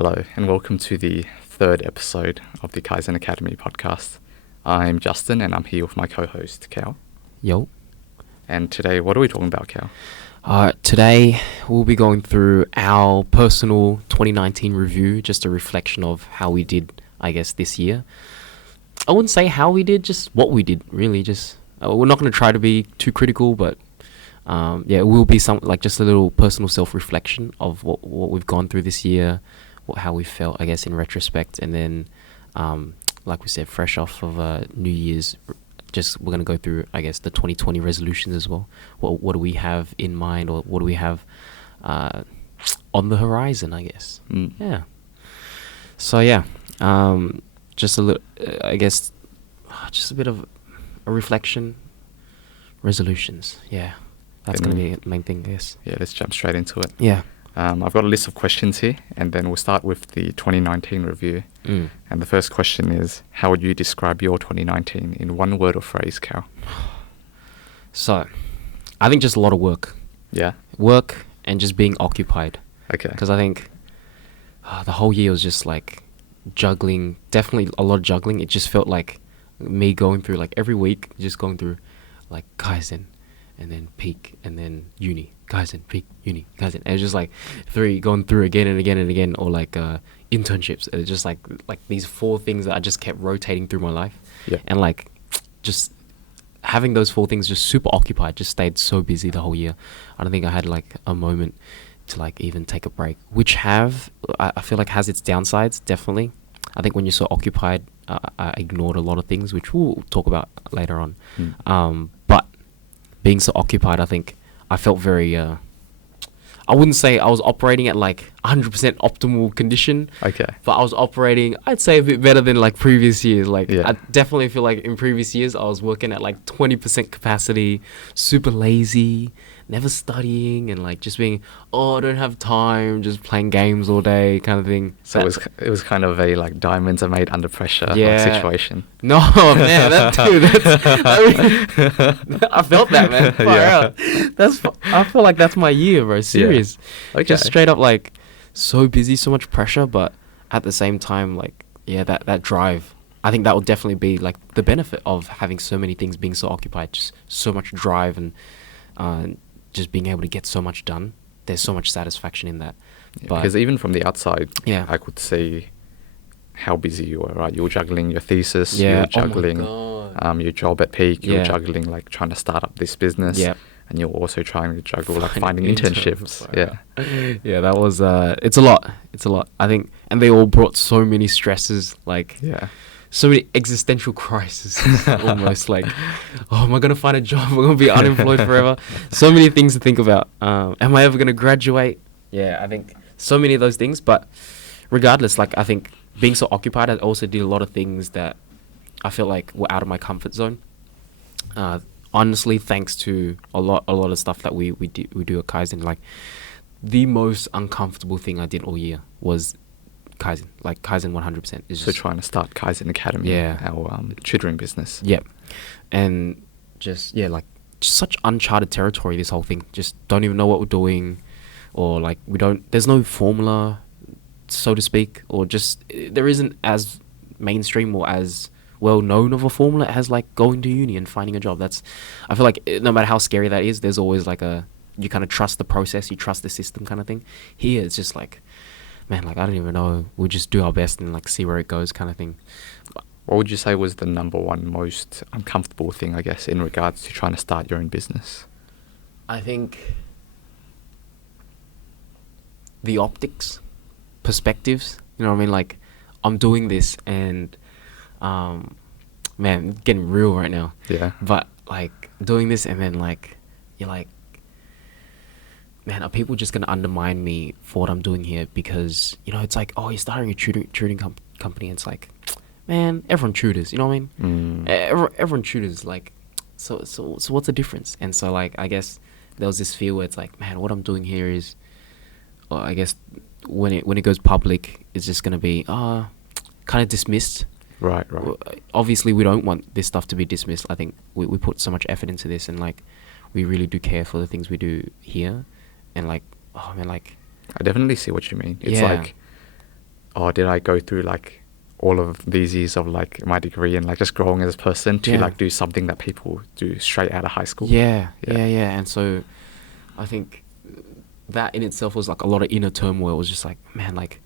Hello, and welcome to the third episode of the Kaizen Academy Podcast. I'm Justin, and I'm here with my co-host, Cal. Yo. And today, what are we talking about, Cal? Today, we'll be going through our personal 2019 review, just a reflection of how we did, I guess, this year. I wouldn't say how we did, just what we did, really. Just we're not going to try to be too critical, but it will be just a little personal self-reflection of what we've gone through this year, how we felt, I guess, in retrospect, and then, like we said, fresh off of New Year's, we're going to go through, I guess, the 2020 resolutions as well. What do we have in mind, or what do we have on the horizon, I guess. Yeah. So, yeah, just a little, I guess, just a bit of a reflection, resolutions. Yeah, that's going to be the main thing, I guess. Yeah, let's jump straight into it. Yeah. I've got a list of questions here, and then we'll start with the 2019 review. And the first question is, how would you describe your 2019 in one word or phrase, Cal? So, I think just a lot of work. Yeah? Work and just being occupied. Okay. Because I think the whole year was just like juggling, definitely a lot of juggling. It just felt like me going through, like every week, just going through like Kaizen, and then peak, and then uni. Kaizen, peak, uni, Kaizen. And it's just like going through again and again and again, or like internships. It's just like these four things that I just kept rotating through my life. Yeah. And like just having those four things just super occupied, just stayed so busy the whole year. I don't think I had like a moment to like even take a break, which I feel like has its downsides, definitely. I think when you're so occupied, I ignored a lot of things, which we'll talk about later on. But being so occupied, I think I felt very, I wouldn't say I was operating at like 100% optimal condition. Okay. But I was operating, I'd say, a bit better than like previous years. Like, yeah. I definitely feel like in previous years, I was working at like 20% capacity, super lazy, never studying, and like just being, I don't have time, just playing games all day kind of thing. So it was kind of a like diamonds are made under pressure situation. No, man, I felt that, man. I feel like that's my year, bro. Serious. Yeah. Okay. Just straight up like so busy, so much pressure, but at the same time, like, yeah, that drive. I think that will definitely be like the benefit of having so many things, being so occupied, just so much drive, and just being able to get so much done. There's so much satisfaction in that. Yeah, because even from the outside, yeah, I could see how busy you were, right? You were juggling your thesis, yeah, you were juggling your job at peak, you were juggling like trying to start up this business, and you're also trying to juggle like finding internships. Yeah, that was it's a lot. I think, and they all brought so many stresses, like so many existential crises, almost like, am I gonna find a job? I'm gonna be unemployed forever. So many things to think about. Am I ever gonna graduate? Yeah, I think so many of those things. But regardless, like I think being so occupied, I also did a lot of things that I felt like were out of my comfort zone. Honestly, thanks to a lot of stuff that we do at Kaizen, like the most uncomfortable thing I did all year was Kaizen, like Kaizen 100%. So trying to start Kaizen Academy, our tutoring business. Yep. And just such uncharted territory, this whole thing. Just don't even know what we're doing, or like there's no formula, so to speak, or just there isn't as mainstream or as well known of a formula as like going to uni and finding a job. I feel like no matter how scary that is, there's always like you kind of trust the process, you trust the system kind of thing. Here it's just like, man, like I don't even know, we'll just do our best and like see where it goes kind of thing. What would you say was the number one most uncomfortable thing, I guess, in regards to trying to start your own business? I think the optics, perspectives, you know what I mean? Like I'm doing this and man, getting real right now. Yeah. But like doing this and then like you're like, man, are people just gonna undermine me for what I'm doing here? Because it's like, you're starting a tutoring company. And it's like, man, everyone tutors. You know what I mean? Everyone tutors. Like, so what's the difference? And so like, I guess there was this feel where it's like, man, what I'm doing here is, I guess when it goes public, it's just gonna be kind of dismissed. Right. Obviously, we don't want this stuff to be dismissed. I think we put so much effort into this, and like we really do care for the things we do here. And like, oh man, like I definitely see what you mean. It's like oh, did I go through like all of these years of like my degree and like just growing as a person to like do something that people do straight out of high school? Yeah. And so I think that in itself was like a lot of inner turmoil. It was just like, man, like,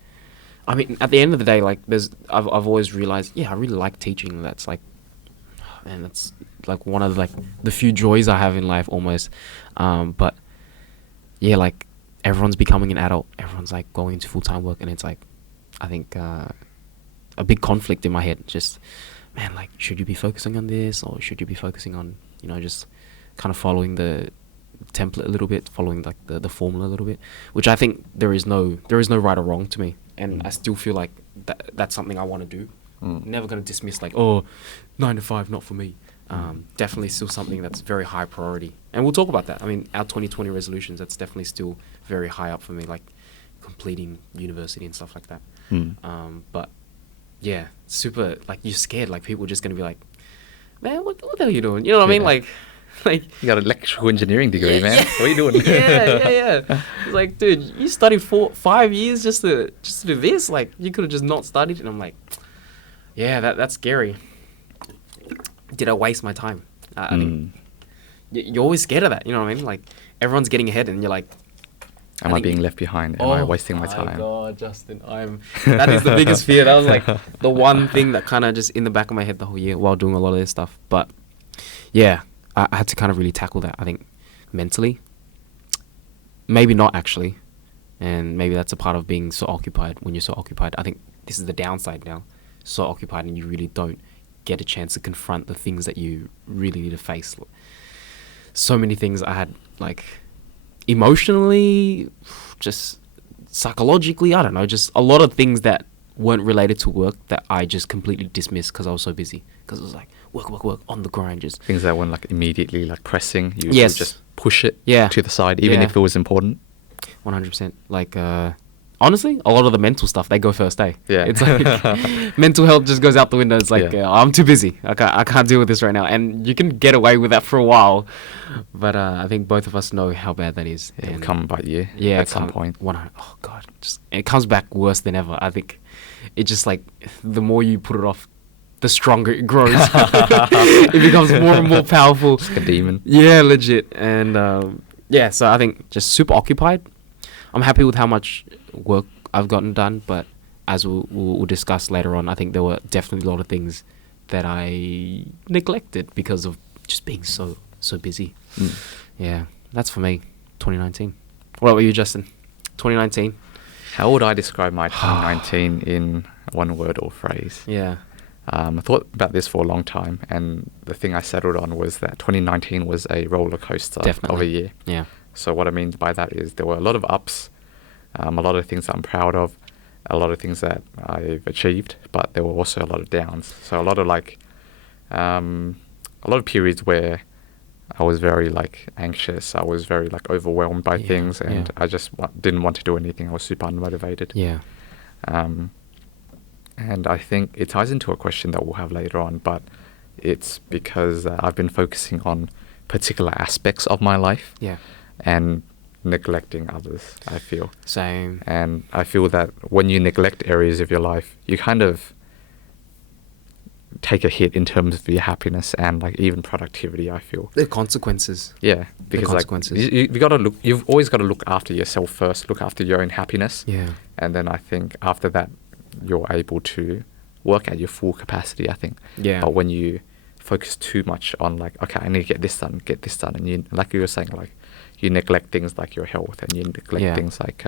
I mean, at the end of the day, like, I've always realized, I really like teaching. That's like, man, that's like one of like the few joys I have in life almost. But yeah, like everyone's becoming an adult. Everyone's like going into full-time work, and it's like, I think a big conflict in my head. Just, man, like, should you be focusing on this, or should you be focusing on, just kind of following the template a little bit, following like the formula a little bit, which I think there is no right or wrong to me, and I still feel like that's something I want to do. Never going to dismiss like, 9 to 5 not for me. Definitely still something that's very high priority, and we'll talk about that. I mean, our 2020 resolutions, that's definitely still very high up for me, like completing university and stuff like that. But yeah, super, like, you're scared, like people are just gonna be like, man, what the hell are you doing? You know what I mean? Like you got an electrical engineering degree, man. What are you doing? yeah. It's like, dude, you studied 5 years just to do this. Like, you could have just not studied. And I'm like, yeah, that's scary. Did I waste my time? I mean, you're always scared of that. You know what I mean? Like, everyone's getting ahead, and you're like, am I being left behind? Am I wasting my time? Oh my God, Justin, that is the biggest fear. That was like the one thing that kind of just in the back of my head the whole year while doing a lot of this stuff. But yeah, I had to kind of really tackle that, I think, mentally. Maybe not actually. And maybe that's a part of being so occupied. When you're so occupied, I think this is the downside now. So occupied, and you really don't get a chance to confront the things that you really need to face. So many things I had, like, emotionally, just psychologically, I don't know, just a lot of things that weren't related to work that I just completely dismissed because I was so busy. Because it was like, work, on the grind. Just things that weren't like immediately like pressing. You yes. would just push it Yeah. to the side, even if it was important. 100%. Like, honestly, a lot of the mental stuff, they go first, eh? Yeah. It's like, mental health just goes out the window. It's like, I'm too busy. I can't deal with this right now. And you can get away with that for a while. But I think both of us know how bad that is. It'll come by you at some point. Oh, God. It comes back worse than ever. I think it just, like, the more you put it off, the stronger it grows. It becomes more and more powerful. It's like a demon. Yeah, legit. And so I think just super occupied. I'm happy with how much work I've gotten done, but as we'll discuss later on, I think there were definitely a lot of things that I neglected because of just being so busy. Yeah, that's for me, 2019. What about you, Justin? 2019? How would I describe my 2019 in one word or phrase? Yeah. I thought about this for a long time, and the thing I settled on was that 2019 was a roller coaster of a year. Yeah. So what I mean by that is there were a lot of ups, a lot of things that I'm proud of, a lot of things that I've achieved, but there were also a lot of downs. So a lot of periods where I was very like anxious, I was very like overwhelmed by things, and I just didn't want to do anything. I was super unmotivated. Yeah. And I think it ties into a question that we'll have later on, but it's because I've been focusing on particular aspects of my life. Yeah. And neglecting others, I feel. Same. And I feel that when you neglect areas of your life, you kind of take a hit in terms of your happiness and like even productivity, I feel. The consequences. Yeah. Because like you've always got to look after yourself first, look after your own happiness. Yeah. And then I think after that, you're able to work at your full capacity, I think. Yeah. But when you focus too much on like, okay, I need to get this done, and you, like you were saying, like, you neglect things like your health, and you neglect things like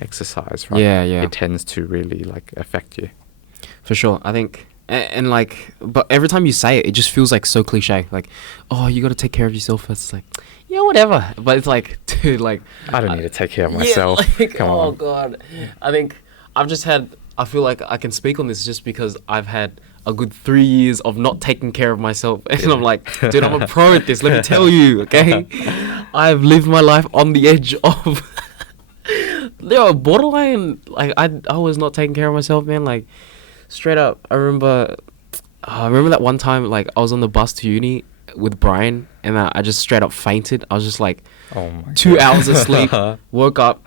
exercise, right? Yeah. It tends to really like affect you. For sure. I think, and like, but every time you say it, it just feels like so cliche. Like, oh, you got to take care of yourself first. It's like, yeah, whatever. But it's like, dude, like, I don't need to take care of myself. Yeah, like, Come on. Oh God. I think I feel like I can speak on this just because I've had a good 3 years of not taking care of myself. And I'm like, dude, I'm a pro at this. Let me tell you, okay? I've lived my life on the edge of borderline. Like, I was not taking care of myself, man. Like, straight up, I remember that one time, like, I was on the bus to uni with Brian, and I just straight up fainted. I was just like, 2 hours of sleep, woke up,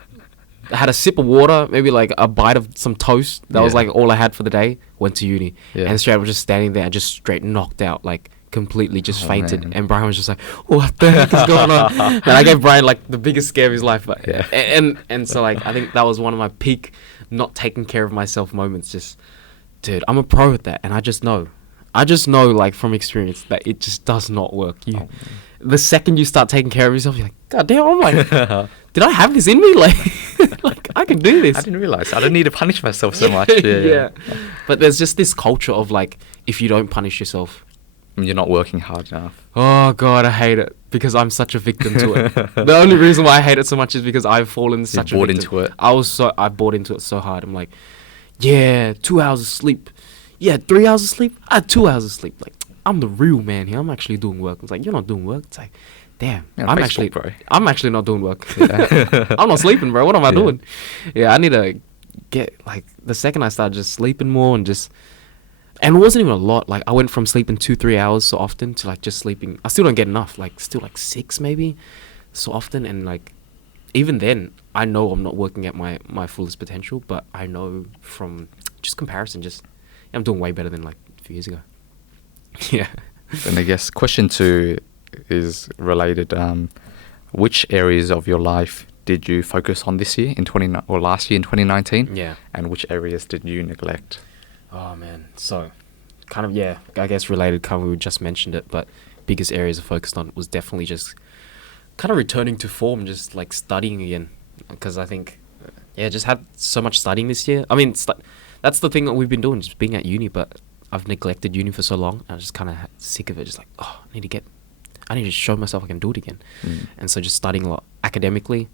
I had a sip of water, maybe like a bite of some toast. That was Yeah. like all I had for the day. Went to uni, Yeah. and straight I was just standing there and just straight knocked out, like completely just Oh, fainted. man. And Brian was just like, "What the heck is going on?" And I gave Brian like the biggest scare of his life. But, Yeah. and so like I think that was one of my peak not taking care of myself moments. Just, dude, I'm a pro at that, and I just know like from experience that it just does not work. Oh, The second you start taking care of yourself, you're like, God damn, I'm like, did I have this in me? Like I can do this. I didn't realize. I don't need to punish myself so much. Yeah. But there's just this culture of like, if you don't punish yourself, You're not working hard enough. oh God, I hate it because I'm such a victim to it. The only reason why I hate it so much is because I've fallen such a bought victim. into it. I bought into it so hard. I'm like, yeah, 2 hours of sleep. Yeah, 3 hours of sleep. I had 2 hours of sleep. Like, I'm the real man here. I'm actually doing work. It's like, you're not doing work. It's like, damn, Yeah, I'm Facebook, actually not doing work. I'm not sleeping, bro. What am I doing? Yeah, I need to get like the second I started just sleeping more and it wasn't even a lot. Like I went from sleeping 2-3 hours so often to like just sleeping. I still don't get enough. Like still like 6 maybe so often. And like even then, I know I'm not working at my fullest potential. But I know from just comparison, I'm doing way better than like a few years ago. Yeah. And I guess question 2 is related. Which areas of your life did you focus on this year or last year in 2019? Yeah. And which areas did you neglect? Oh man. So kind of, yeah, I guess related, kind of we just mentioned it, but biggest areas I focused on was definitely just kind of returning to form, just like studying again. Because I think, just had so much studying this year. I mean, that's the thing that we've been doing, just being at uni, but I've neglected uni for so long. I'm just kind of sick of it. Just like, I need to show myself I can do it again. And so just studying a lot academically.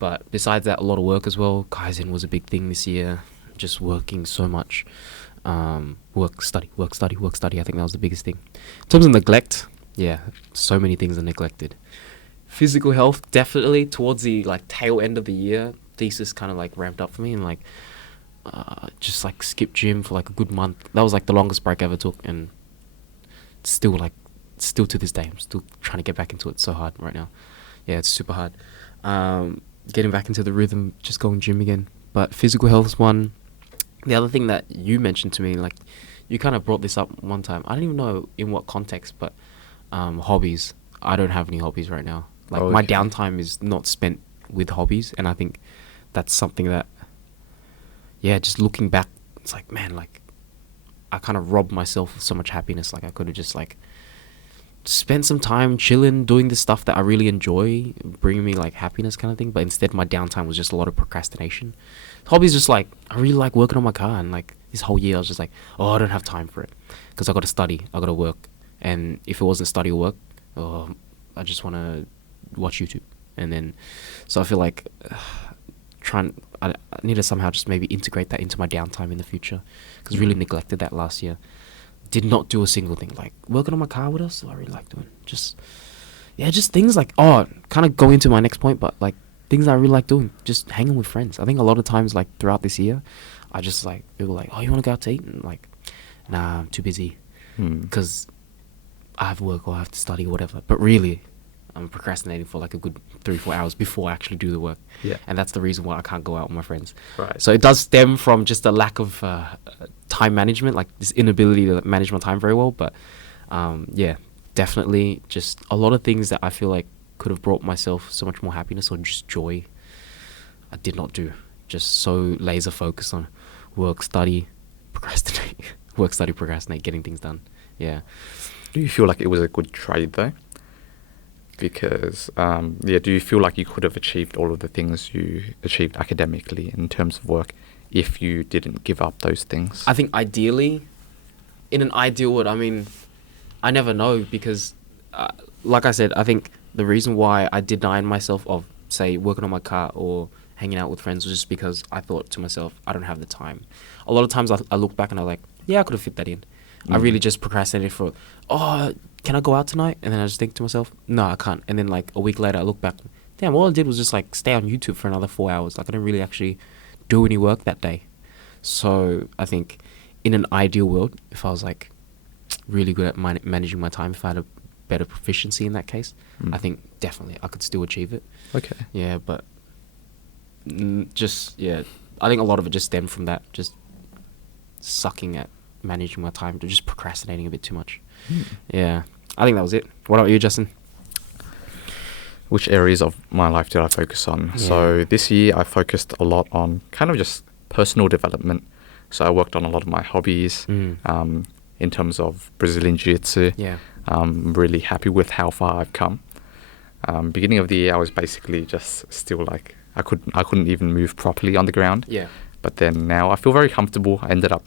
But besides that, a lot of work as well. Kaizen was a big thing this year. Just working so much. Work, study. I think that was the biggest thing. In terms of neglect, so many things are neglected. Physical health, definitely towards the like tail end of the year, thesis kind of like ramped up for me, and like just like skipped gym for like a good month. That was like the longest break I ever took, and still to this day, I'm still trying to get back into it so hard right now. Yeah, it's super hard. Getting back into the rhythm, just going gym again. But physical health is one. The other thing that you mentioned to me, like you kind of brought this up one time. I don't even know in what context, but hobbies. I don't have any hobbies right now. Like my downtime is not spent with hobbies, and I think that's something that, just looking back, it's like, man, like I kind of robbed myself of so much happiness. Like I could have just like spent some time chilling, doing the stuff that I really enjoy, bringing me like happiness kind of thing. But instead, my downtime was just a lot of procrastination. Hobbies, just like I really like working on my car, and like this whole year I was just like, I don't have time for it because I got to study, I got to work, and if it wasn't study or work, I just want to watch YouTube. And then so I feel like I need to somehow just maybe integrate that into my downtime in the future, because really neglected that last year. Did not do a single thing. Like working on my car, what else do I really like doing? Just things like, kind of go into my next point, but like things I really like doing, just hanging with friends. I think a lot of times, like throughout this year, I just like, people like, you want to go out to eat? And like, nah, I'm too busy because I have work or I have to study or whatever. But really, I'm procrastinating for like a good 3-4 hours before I actually do the work. Yeah. And that's the reason why I can't go out with my friends. Right. So it does stem from just a lack of time management, like this inability to manage my time very well. But definitely just a lot of things that I feel like could have brought myself so much more happiness or just joy, I did not do. Just so laser focused on work, study, procrastinate, getting things done. Yeah. Do you feel like it was a good trade though? Because, do you feel like you could have achieved all of the things you achieved academically in terms of work if you didn't give up those things? I think ideally, in an ideal world, I mean, I never know because, like I said, I think the reason why I denied myself of, say, working on my car or hanging out with friends was just because I thought to myself, I don't have the time. A lot of times I look back and I'm like, I could have fit that in. I really just procrastinated for, can I go out tonight? And then I just think to myself, no, I can't. And then like a week later, I look back, damn, all I did was just like stay on YouTube for another 4 hours. Like I didn't really actually do any work that day. So I think in an ideal world, if I was like really good at managing my time, if I had a better proficiency in that case, I think definitely I could still achieve it. Okay. Yeah, but just I think a lot of it just stemmed from that, just sucking at managing my time, to just procrastinating a bit too much. Yeah, I think that was it. What about you, Justin? Which areas of my life did I focus on? Yeah. So this year I focused a lot on kind of just personal development. So I worked on a lot of my hobbies in terms of Brazilian Jiu-Jitsu. Yeah. I'm really happy with how far I've come. Beginning of the year I was basically just still like I couldn't even move properly on the ground. Yeah. But then now I feel very comfortable. I ended up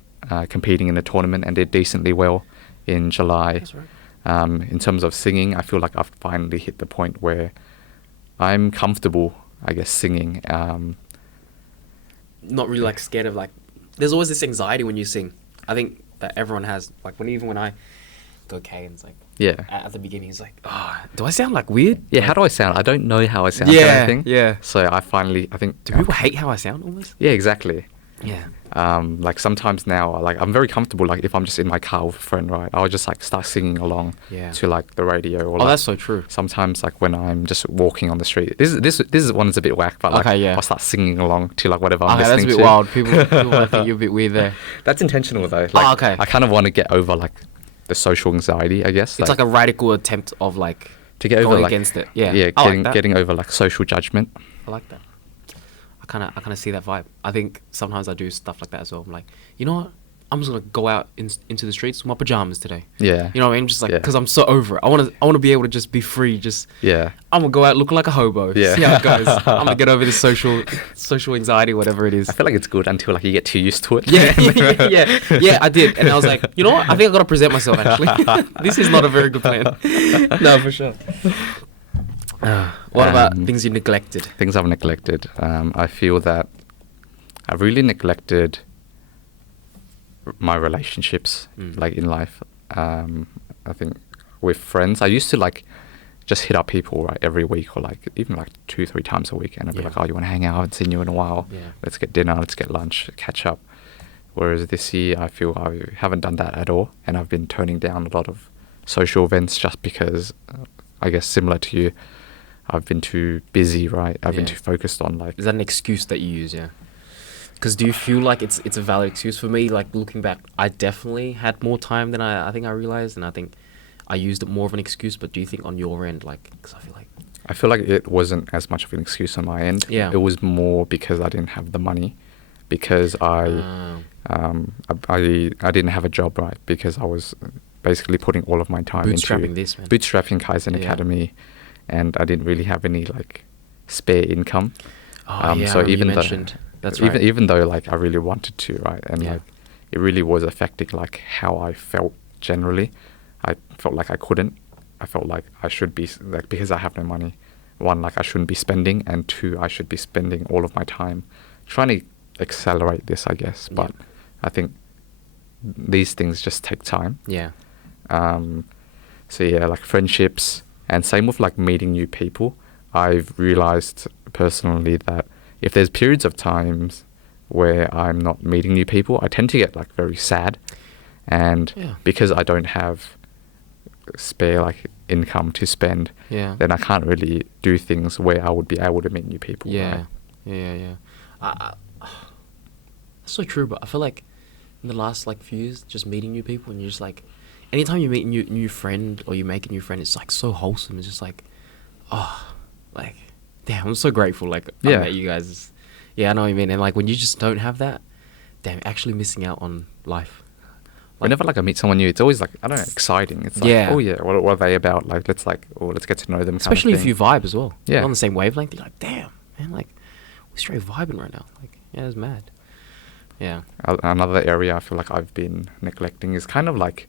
competing in a tournament and did decently well in July. That's right. In terms of singing, I feel like I've finally hit the point where I'm comfortable, I guess, singing. Not really like scared of like. There's always this anxiety when you sing. I think that everyone has. Like even when I go K, and it's like Yeah. at the beginning, it's like, do I sound like weird? Yeah, Like, how do I sound? I don't know how I sound. Kind of thing. yeah. So I think. Do people hate how I sound almost? Yeah, exactly. Yeah. Like sometimes now, like I'm very comfortable. Like if I'm just in my car with a friend, right, I'll just like start singing along Yeah. to like the radio. Or, Oh, like, that's so true. sometimes like when I'm just walking on the street. This one's a bit whack, but like Okay, yeah. I'll start singing along to like whatever I'm Okay, that's listening a bit to. wild. People might think you're a bit weird there. That's intentional though. Like, okay. I kind of want to get over like the social anxiety, I guess. It's like a radical attempt of like to get over going like against it. Yeah. yeah, I like that. getting over like social judgment. I like that. I kind of see that vibe. I think sometimes I do stuff like that as well. I'm like, you know what? I'm just gonna go out into the streets with my pajamas today. Yeah. You know what I mean? Just like Yeah. because I'm so over it. I want to be able to just be free. Just Yeah. I'm gonna go out looking like a hobo. Yeah. See how it goes. I'm gonna get over this social anxiety, whatever it is. I feel like it's good until like you get too used to it. Yeah. I did, and I was like, you know what? I think I gotta present myself. Actually, this is not a very good plan. No, for sure. What about things you neglected? Things I've neglected. I feel that I've really neglected my relationships, like in life. I think with friends, I used to like just hit up people right every week, or like even like 2-3 times a week, and I'd be Yeah. like, "Oh, you want to hang out? I haven't seen you in a while. Yeah. Let's get dinner. Let's get lunch. Catch up." Whereas this year, I feel I haven't done that at all, and I've been turning down a lot of social events just because, I guess similar to you, I've been too busy, right? I've been Yeah. too focused on like. Is that an excuse that you use? Yeah. Because do you feel like it's a valid excuse? For me, like looking back, I definitely had more time than I think I realized, and I think I used it more of an excuse. But do you think on your end, like, because I feel like it wasn't as much of an excuse on my end. Yeah. It was more because I didn't have the money, because I didn't have a job, right? Because I was basically putting all of my time bootstrapping into this, man. bootstrapping Kaizen Yeah. Academy, and I didn't really have any like spare income. Oh, yeah, so I remember you even though mentioned. That's right. even though like I really wanted to, right, and Yeah. like it really was affecting like how I felt generally. I felt like I couldn't. I felt like I should be like, because I have no money. One, like I shouldn't be spending, and two, I should be spending all of my time trying to accelerate this, I guess. But I think these things just take time. Yeah. So yeah, like friendships, and same with like meeting new people. I've realized personally that if there's periods of times where I'm not meeting new people, I tend to get like very sad, and Yeah. because I don't have spare like income to spend, Yeah. then I can't really do things where I would be able to meet new people. Yeah. Right? Yeah. That's so true, but I feel like in the last like few years, just meeting new people, and you're just like, anytime you meet a new friend or you make a new friend, it's like so wholesome. It's just like, like, damn, I'm so grateful. Like, I Yeah. met you guys. Yeah, I know what you mean. And like, when you just don't have that, damn, you're actually missing out on life. Whenever like I meet someone new, it's always like, I don't know, exciting. It's like, Yeah. oh yeah, what are they about? Like let's get to know them. Especially kind if of you thing. vibe as well. Yeah. You're on the same wavelength. You're like, damn, man, like, we're straight vibing right now. Like, yeah, it's mad. Yeah. Another area I feel like I've been neglecting is kind of like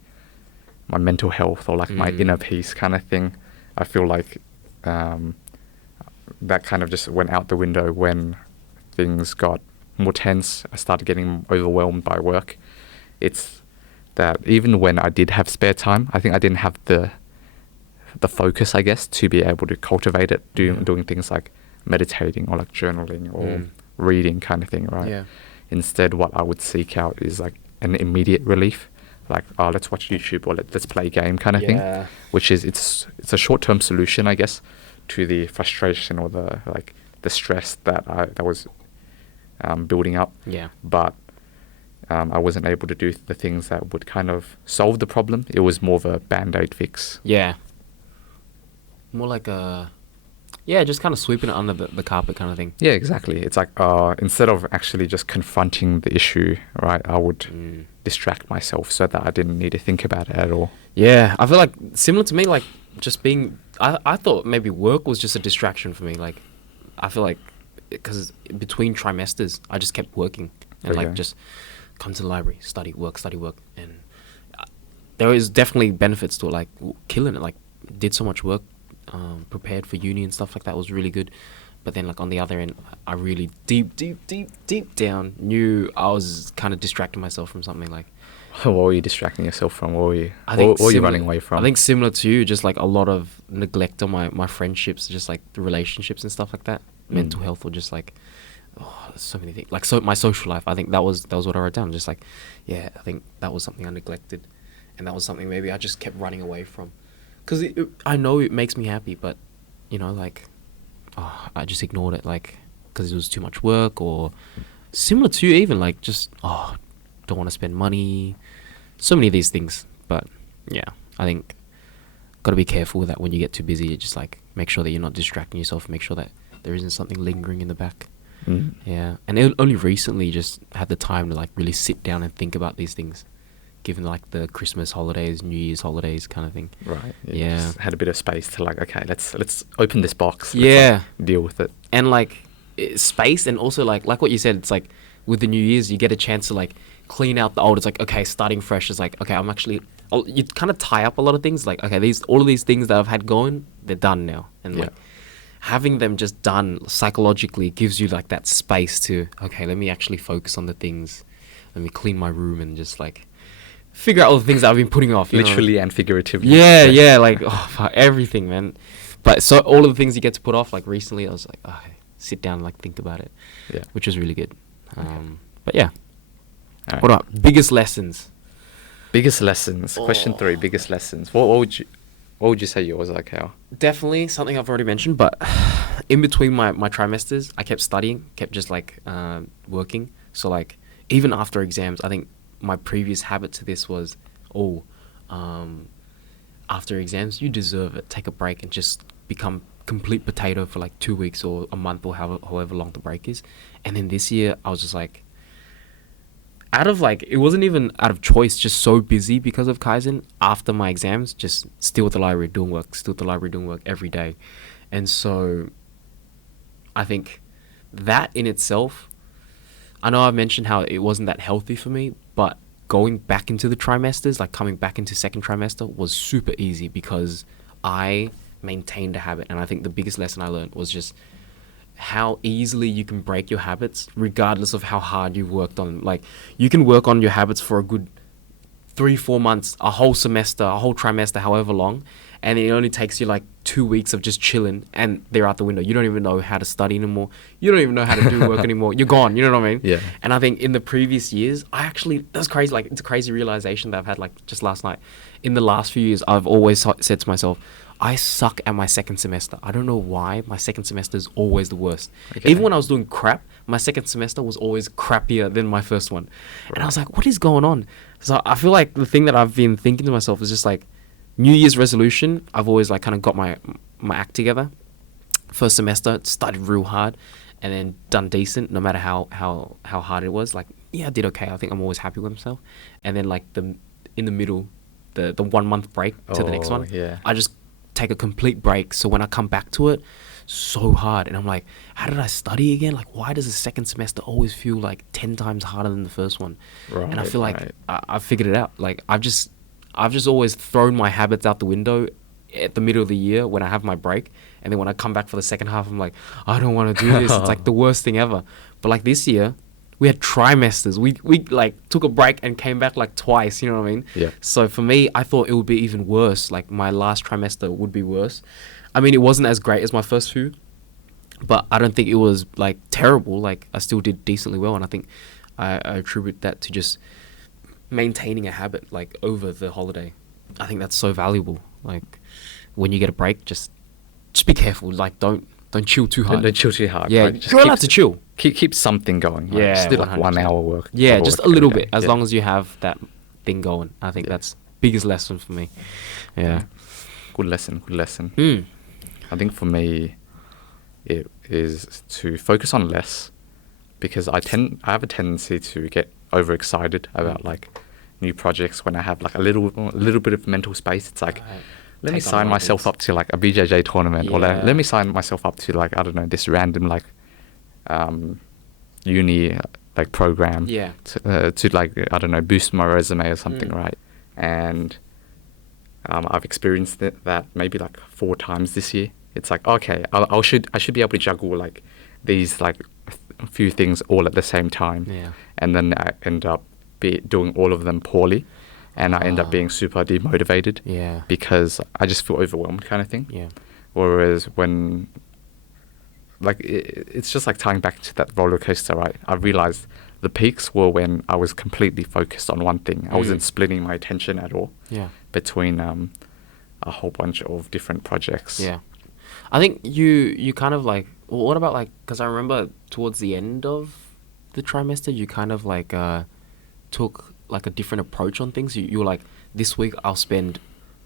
my mental health, or like my inner peace kind of thing. I feel like that kind of just went out the window when things got more tense. I started getting overwhelmed by work. It's that even when I did have spare time, I think I didn't have the focus, I guess, to be able to cultivate it, doing things like meditating or like journaling or reading kind of thing, right? Yeah. Instead, what I would seek out is like an immediate relief, like, oh, let's watch YouTube, or let's play a game kind of thing, which is it's a short-term solution, I guess, to the frustration or the like the stress that was building up. Yeah. But I wasn't able to do the things that would kind of solve the problem. It was more of a band-aid fix. Yeah. More like just kind of sweeping it under the carpet kind of thing. Yeah, exactly. It's like instead of actually just confronting the issue, right, I would distract myself so that I didn't need to think about it at all. Yeah, I feel like similar to me, like just being. I thought maybe work was just a distraction for me. Like, I feel like because between trimesters, I just kept working and like just come to the library, study, work, and there is definitely benefits to it. Like killing it, like did so much work, prepared for uni and stuff like that was really good. But then like on the other end, I really deep down knew I was kind of distracting myself from something. Like, what were you distracting yourself from? What were you running away from? I think similar to you, just like a lot of neglect on my friendships, just like the relationships and stuff like that, mental health, or just like so many things. Like my social life, I think that was what I wrote down. Just like, yeah, I think that was something I neglected, and that was something maybe I just kept running away from, because I know it makes me happy, but you know, like, I just ignored it, like, because it was too much work, or similar to you, even like just don't want to spend money, so many of these things. But yeah, I think got to be careful with that when you get too busy. Just like make sure that you're not distracting yourself, make sure that there isn't something lingering in the back. Yeah, and only recently just had the time to like really sit down and think about these things, given like the Christmas holidays, New Year's holidays kind of thing. Right. Yeah. Just had a bit of space to like, okay, let's open this box. Yeah. Like, deal with it. And like space, and also like what you said, it's like with the New Year's, you get a chance to like clean out the old. It's like, okay, starting fresh is like, okay, you kind of tie up a lot of things. Like, okay, all of these things that I've had going, they're done now. And like having them just done psychologically gives you like that space to, okay, let me actually focus on the things. Let me clean my room and just like figure out all the things that I've been putting off. Literally and figuratively. Yeah, like everything, man. But so all of the things you get to put off, like recently I was like, okay, sit down and like think about it. Yeah. Which was really good. But yeah. Right. What about biggest lessons? Biggest lessons. Question 3, biggest lessons. What would you say yours are, Kyle? Definitely something I've already mentioned, but in between my trimesters, I kept studying, kept just like working. So like even after exams, I think my previous habit to this was, after exams, you deserve it. Take a break and just become complete potato for like 2 weeks or a month or however long the break is. And then this year, I was just like, it wasn't even out of choice, just so busy because of Kaizen. After my exams, just still at the library doing work every day. And so I think that in itself, I know I've mentioned how it wasn't that healthy for me, but going back into the trimesters, like coming back into second trimester, was super easy because I maintained a habit. And I think the biggest lesson I learned was just how easily you can break your habits regardless of how hard you've worked on them. Like, you can work on your habits for a good 3-4 months, a whole semester, a whole trimester, however long, and it only takes you like 2 weeks of just chilling and they're out the window. You don't even know how to study anymore. You don't even know how to do work anymore. You're gone, you know what I mean? Yeah. And I think in the previous years, that's crazy. Like, it's a crazy realization that I've had like just last night. In the last few years, I've always said to myself, I suck at my second semester. I don't know why. My second semester is always the worst. Okay. Even when I was doing crap, my second semester was always crappier than my first one. Right. And I was like, what is going on? So I feel like the thing that I've been thinking to myself is just like, New Year's resolution, I've always like kind of got my act together. First semester, studied real hard and then done decent no matter how hard it was. Like, yeah, I did okay. I think I'm always happy with myself. And then like in the middle, the 1 month break to the next one, I just take a complete break. So when I come back to it, so hard. And I'm like, how did I study again? Like, why does the second semester always feel like 10 times harder than the first one? Right, and I feel like I figured it out. Like, I've just always thrown my habits out the window at the middle of the year when I have my break. And then when I come back for the second half, I'm like, I don't want to do this. It's like the worst thing ever. But like this year, we had trimesters. We like took a break and came back like twice, you know what I mean? Yeah. So for me, I thought it would be even worse. Like, my last trimester would be worse. I mean, it wasn't as great as my first few, but I don't think it was like terrible. Like, I still did decently well. And I think I attribute that to just maintaining a habit like over the holiday. I think that's so valuable. Like, when you get a break, just be careful. Like, don't Don't chill too hard. Don't chill too hard. Yeah, right? Just you're allowed to chill. Keep something going. Right? Yeah, just do like 100%. 1 hour work. Yeah, of just work a little every bit. day. As Yeah. long as you have that thing going. I think that's biggest lesson for me. Yeah. Good lesson. Good lesson. Mm. I think for me, it is to focus on less, because I have a tendency to get overexcited about like new projects when I have like a little bit of mental space. It's like, Right. let me Take on sign more myself things. up to like a BJJ tournament, or Yeah. let me sign myself up to like, I don't know, this random like uni like program Yeah. to like, I don't know, boost my resume or something, right? And I've experienced that maybe like 4 times this year. It's like, okay, I should be able to juggle like these like a few things all at the same time, Yeah. and then I end up doing all of them poorly, and I end up being super demotivated Yeah. because I just feel overwhelmed, kind of thing. Yeah. Whereas when like it's just like tying back to that roller coaster, right? I realized the peaks were when I was completely focused on one thing. I wasn't splitting my attention at all Yeah. between a whole bunch of different projects. Yeah. I think you kind of like, well, what about like, because I remember towards the end of the trimester, you kind of like took like a different approach on things. You were like, this week I'll spend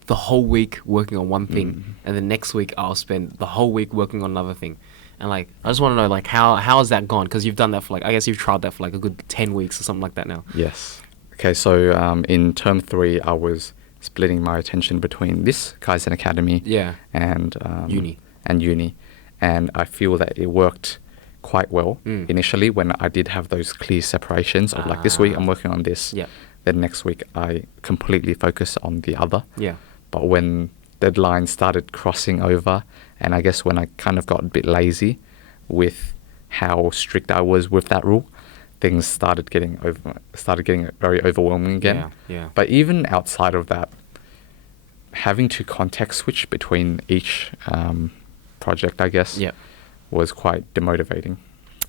the whole week working on one thing, and then next week I'll spend the whole week working on another thing. And like, I just want to know like how has that gone? Because you've done that for like, I guess you've tried that for like a good 10 weeks or something like that now. Yes. Okay, so in term 3, I was splitting my attention between this Kaizen Academy Yeah. and Uni. And I feel that it worked quite well initially when I did have those clear separations of like, this week I'm working on this, Yeah. then next week I completely focus on the other. Yeah. But when deadlines started crossing over, and I guess when I kind of got a bit lazy with how strict I was with that rule, things started getting very overwhelming again. Yeah. Yeah. But even outside of that, having to context switch between each project, I guess, Yeah. was quite demotivating.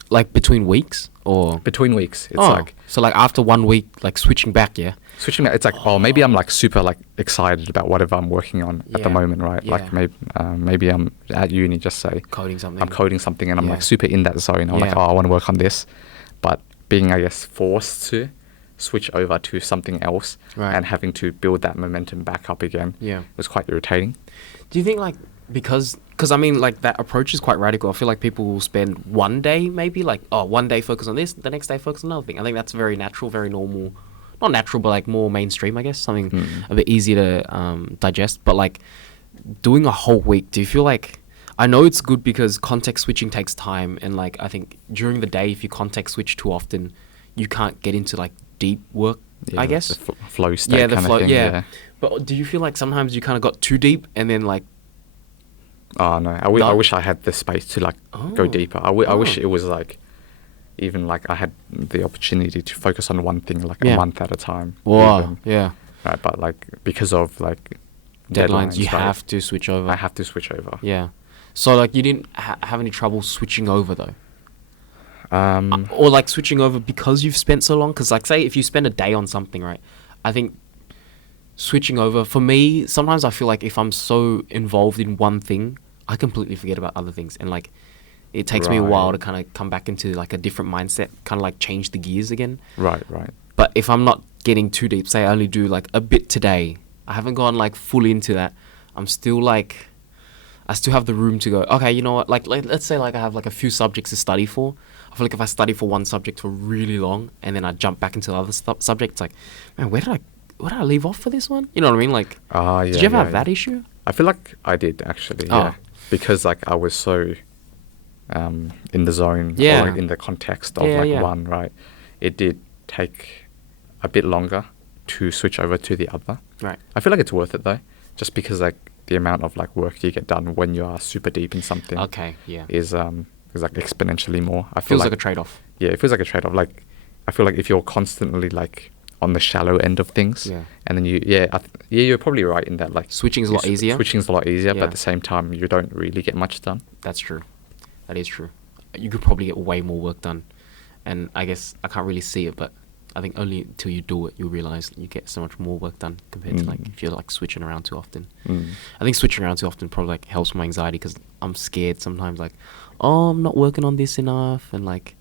Like between weeks or? Between weeks, it's Oh, like so like after 1 week, like switching back, yeah? switching. It's like, oh, maybe I'm like super like excited about whatever I'm working on at the Yeah. moment, right? Yeah. Like maybe I'm at uni, just say Coding something. I'm coding something and I'm Yeah. like super in that zone. I'm like, Yeah. oh, I want to work on this. But being, I guess, forced to switch over to something else Right. and having to build that momentum back up again Yeah. was quite irritating. Do you think like, because I mean like that approach is quite radical. I feel like people will spend one day maybe like, oh, one day focus on this, the next day focus on another thing. I think that's very natural, very normal. Not natural, but like more mainstream, I guess. Something a bit easier to digest. But like doing a whole week, do you feel like, I know it's good because context switching takes time, and like I think during the day if you context switch too often, you can't get into like deep work, Yeah, I guess. the flow state Yeah, the kind flow. of thing. Yeah. But do you feel like sometimes you kind of got too deep and then like, Oh no, I No? wish I had the space to like go Oh. deeper. I wish Oh. it was like, even like I had the opportunity to focus on one thing like Yeah. a month at a time. wow, even, yeah, right, but like because of like deadlines, you right, have to switch over. I have to switch over. Yeah. So like you didn't have any trouble switching over though, Um, or like switching over because you've spent so long. Because like say if you spend a day on something, right? I think switching over for me sometimes I feel like if I'm so involved in one thing, I completely forget about other things, and like it takes me a while to Right. kind of come back into like a different mindset, kind of like change the gears again. right. But if I'm not getting too deep, say I only do like a bit today, I haven't gone like fully into that, I'm still like, I still have the room to go, okay, you know what, like let's say like I have like a few subjects to study for. I feel like if I study for one subject for really long and then I jump back into the other subject, it's like, man, where did I leave off for this one? You know what I mean? Like, Yeah, did you ever yeah, have that issue? I feel like I did actually, Oh. yeah, because like I was so in the zone, Yeah. or like, in the context of Yeah, like yeah. one, right? It did take a bit longer to switch over to the other. Right. I feel like it's worth it though, just because like the amount of like work you get done when you are super deep in something Okay, yeah. is like exponentially more. I feel Feels like a trade-off. yeah, it feels like a trade-off. Like I feel like if you're constantly like on the shallow end of things, Yeah. and then you're probably right in that like Switching's a lot easier. Switching's a lot easier, but Yeah. at the same time you don't really get much done. That's true. That is true. You could probably get way more work done. And I guess I can't really see it, but I think only until you do it, you realize you get so much more work done compared to like if you're like switching around too often. I think switching around too often probably like helps my anxiety because I'm scared sometimes like, oh, I'm not working on this enough, and like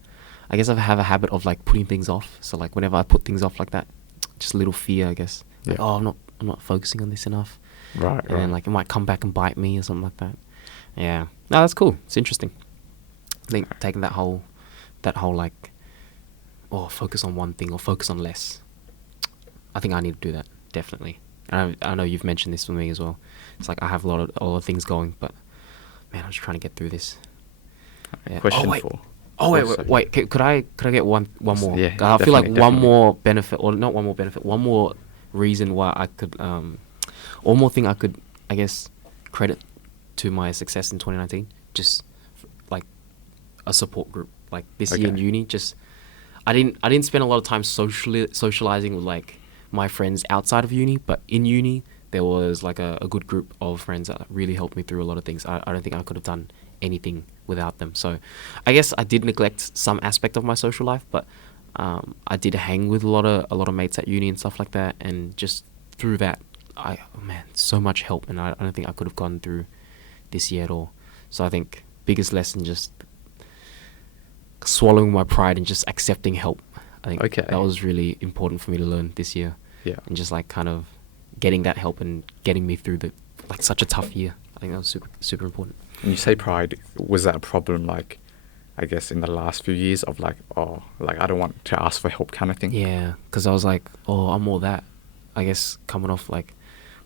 I guess I have a habit of like putting things off. So like whenever I put things off like that, just a little fear, I guess. Like, oh, I'm not focusing on this enough. Right. And then like it might come back and bite me or something like that. Yeah. No, that's cool. It's interesting. I think taking that whole like, focus on one thing or focus on less. I think I need to do that, definitely. And I know you've mentioned this with me as well. It's like I have a lot of things going, but man, I'm just trying to get through this. Yeah. Question 4. Wait. Could I get one more? Yeah, I feel like definitely. one more benefit, or not one more benefit, one more reason why I could, one more thing I could, I guess, credit to my success in 2019. Just like a support group. Like this year in uni, just I didn't spend a lot of time socializing with like my friends outside of uni, but in uni there was like a good group of friends that really helped me through a lot of things. I don't think I could have done anything without them. So I guess I did neglect some aspect of my social life, but I did hang with a lot of mates at uni and stuff like that, and just through that, so much help, and I don't think I could have gone through this year at all. So I think biggest lesson, just swallowing my pride and just accepting help. I think that was really important for me to learn this year. Yeah. And just like kind of getting that help and getting me through such a tough year. I think that was super, super important. And you say pride, was that a problem, like, I guess in the last few years of like, I don't want to ask for help kind of thing? Yeah, because I was like, I'm all that. I guess coming off like,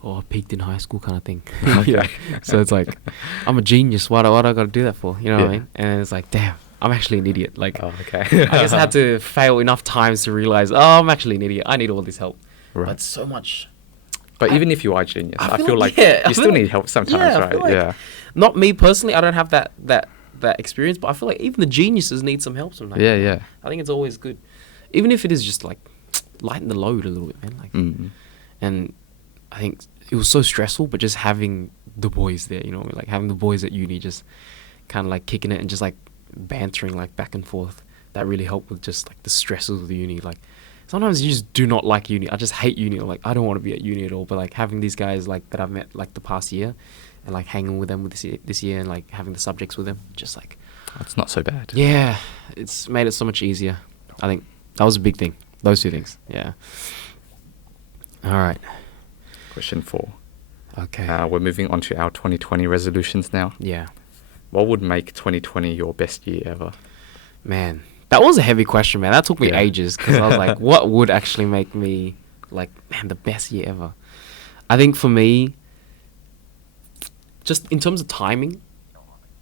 I peaked in high school kind of thing. Yeah. So it's like, I'm a genius. What do I got to do that for? You know what I mean? And it's like, damn, I'm actually an idiot. Like, I guess I had to fail enough times to realize, I'm actually an idiot. I need all this help. Right. But so much. But even if you are genius, I feel like you still need help sometimes, right? Like, not me personally. I don't have that experience, but I feel like even the geniuses need some help sometimes. Yeah. I think it's always good, even if it is just like lighten the load a little bit, man. Like, and I think it was so stressful, but just having the boys there, like having the boys at uni, just kind of like kicking it and just like bantering like back and forth, that really helped with just like the stresses of the uni. Like sometimes you just do not like uni. I just hate uni. Like I don't want to be at uni at all. But like having these guys like that I've met like the past year, and like hanging with them with this year, and like having the subjects with them, just like it's not so bad. Yeah, it's made it so much easier. I think that was a big thing. Those two things. Yeah. All right. Question 4. Okay. We're moving on to our 2020 resolutions now. Yeah. What would make 2020 your best year ever? Man, that was a heavy question, man. That took me ages because I was like, what would actually make me like, man, the best year ever? I think for me, just in terms of timing,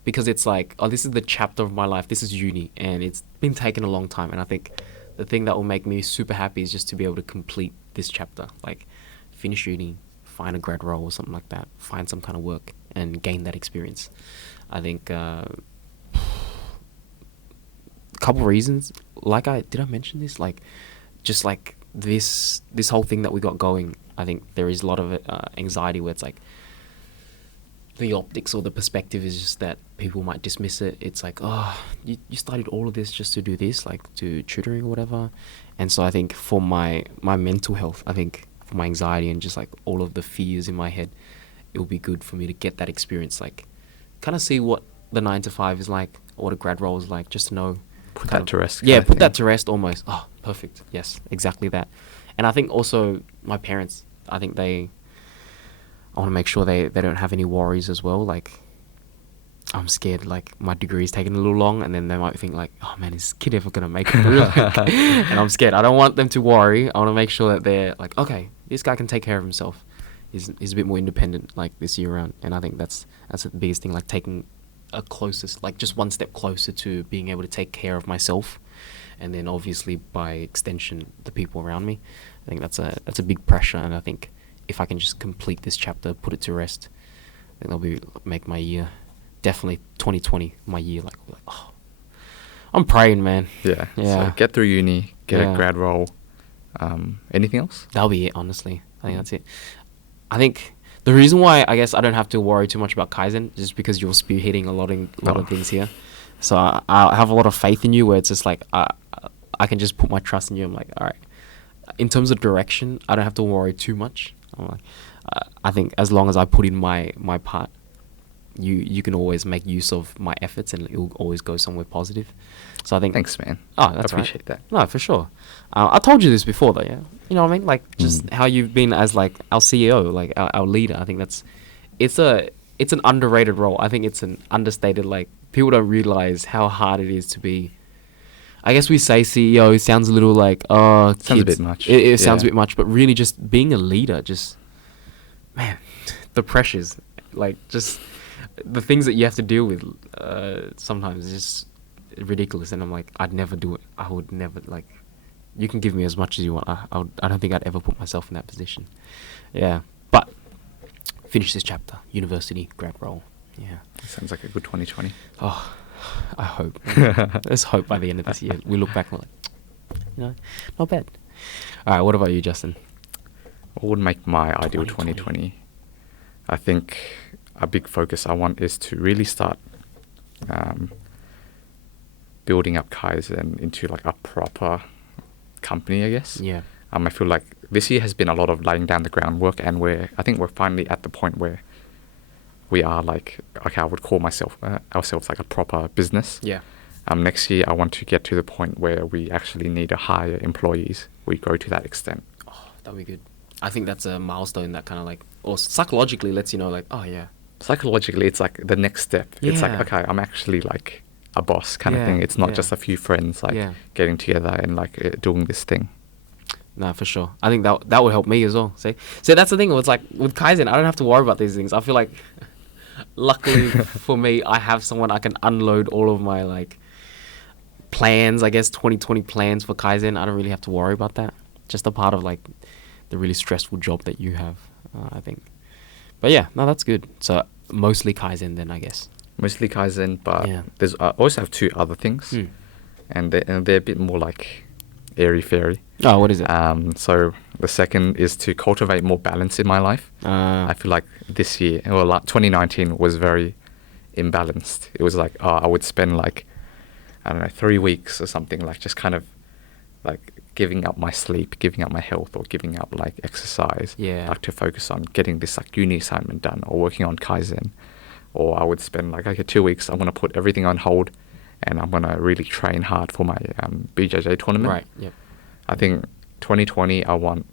because it's like, this is the chapter of my life. This is uni, and it's been taking a long time. And I think the thing that will make me super happy is just to be able to complete this chapter, like finish uni, find a grad role or something like that, find some kind of work and gain that experience. I think couple reasons. Did I mention this? Like, just like this whole thing that we got going. I think there is a lot of anxiety where it's like the optics or the perspective is just that people might dismiss it. It's like, you studied all of this just to do this, like to tutoring or whatever. And so I think for my mental health, I think for my anxiety and just like all of the fears in my head, it will be good for me to get that experience, like kind of see what the 9 to 5 is like, or what a grad role is like, just to know. Put that to rest. Yeah, put that to rest almost. Oh, perfect. Yes, exactly that. And I think also my parents, I want to make sure they don't have any worries as well. Like, I'm scared, like, my degree is taking a little long, and then they might think, like, oh, man, is this kid ever going to make it through? And I'm scared. I don't want them to worry. I want to make sure that they're like, okay, this guy can take care of himself. He's a bit more independent, like, this year round. And I think that's the biggest thing, like, taking just one step closer to being able to take care of myself. And then, obviously, by extension, the people around me. I think that's a big pressure, and I think if I can just complete this chapter, put it to rest, I think that'll make my year, definitely 2020, my year, like I'm praying, man. Yeah. So get through uni, get a grad role. Anything else? That'll be it, honestly. I think that's it. I think the reason why I guess I don't have to worry too much about Kaizen is just because you're spearheading a lot of things here. So I have a lot of faith in you where it's just like, I can just put my trust in you. I'm like, all right, in terms of direction, I don't have to worry too much. I'm like, I think as long as I put in my part, you can always make use of my efforts and it'll always go somewhere positive. So I think... Thanks, man. Oh, that's I appreciate that. No, for sure. I told you this before, though, yeah? You know what I mean? Like, just how you've been as, like, our CEO, like, our leader. I think it's an underrated role. I think it's an understated, like, people don't realize how hard it is to be... I guess we say CEO, it sounds a little like, oh, Sounds a bit much. It sounds a bit much, but really just being a leader, just... Man, the pressures, like, just... The things that you have to deal with sometimes is just ridiculous, and I'm like, I'd never do it. I would never, like, you can give me as much as you want. I don't think I'd ever put myself in that position. Yeah, but finish this chapter, university grad role. Yeah, Sounds like a good 2020. Oh, I hope. Let's hope by the end of this year we look back and we're like, you know, not bad. All right, what about you, Justin? What would make my ideal 2020? 2020? I think a big focus I want is to really start building up Kaizen into like a proper company, I guess. Yeah. I feel like this year has been a lot of laying down the groundwork, and I think we're finally at the point where we are like, okay, I would call ourselves like a proper business. Yeah. Next year, I want to get to the point where we actually need to hire employees. We go to that extent. Oh, that'd be good. I think that's a milestone that kind of like, or psychologically lets you know, like, oh yeah. Psychologically, it's like the next step. It's like, Yeah. okay, I'm actually like a boss kind of Yeah, thing. It's not yeah. just a few friends like Yeah. getting together and like doing this thing. No, for sure. I think that would help me as well. See, that's the thing. It's like with Kaizen, I don't have to worry about these things. I feel like, luckily for me, I have someone I can unload all of my like plans. I guess 2020 plans for Kaizen. I don't really have to worry about that. Just a part of like the really stressful job that you have, I think. But yeah, no, that's good. So mostly Kaizen then, I guess. Mostly Kaizen, but Yeah. there's I also have two other things, Hmm. and they're a bit more like airy-fairy. Oh, what is it? So the second is to cultivate more balance in my life. I feel like this year, or like 2019, was very imbalanced. It was like, I would spend like, I don't know, 3 weeks or something, like just kind of like giving up my sleep, giving up my health, or giving up like exercise. Yeah. Like to focus on getting this like uni assignment done or working on Kaizen. Or I would spend like, okay, 2 weeks, I'm going to put everything on hold and I'm going to really train hard for my BJJ tournament. Right. Yep. I think 2020, I want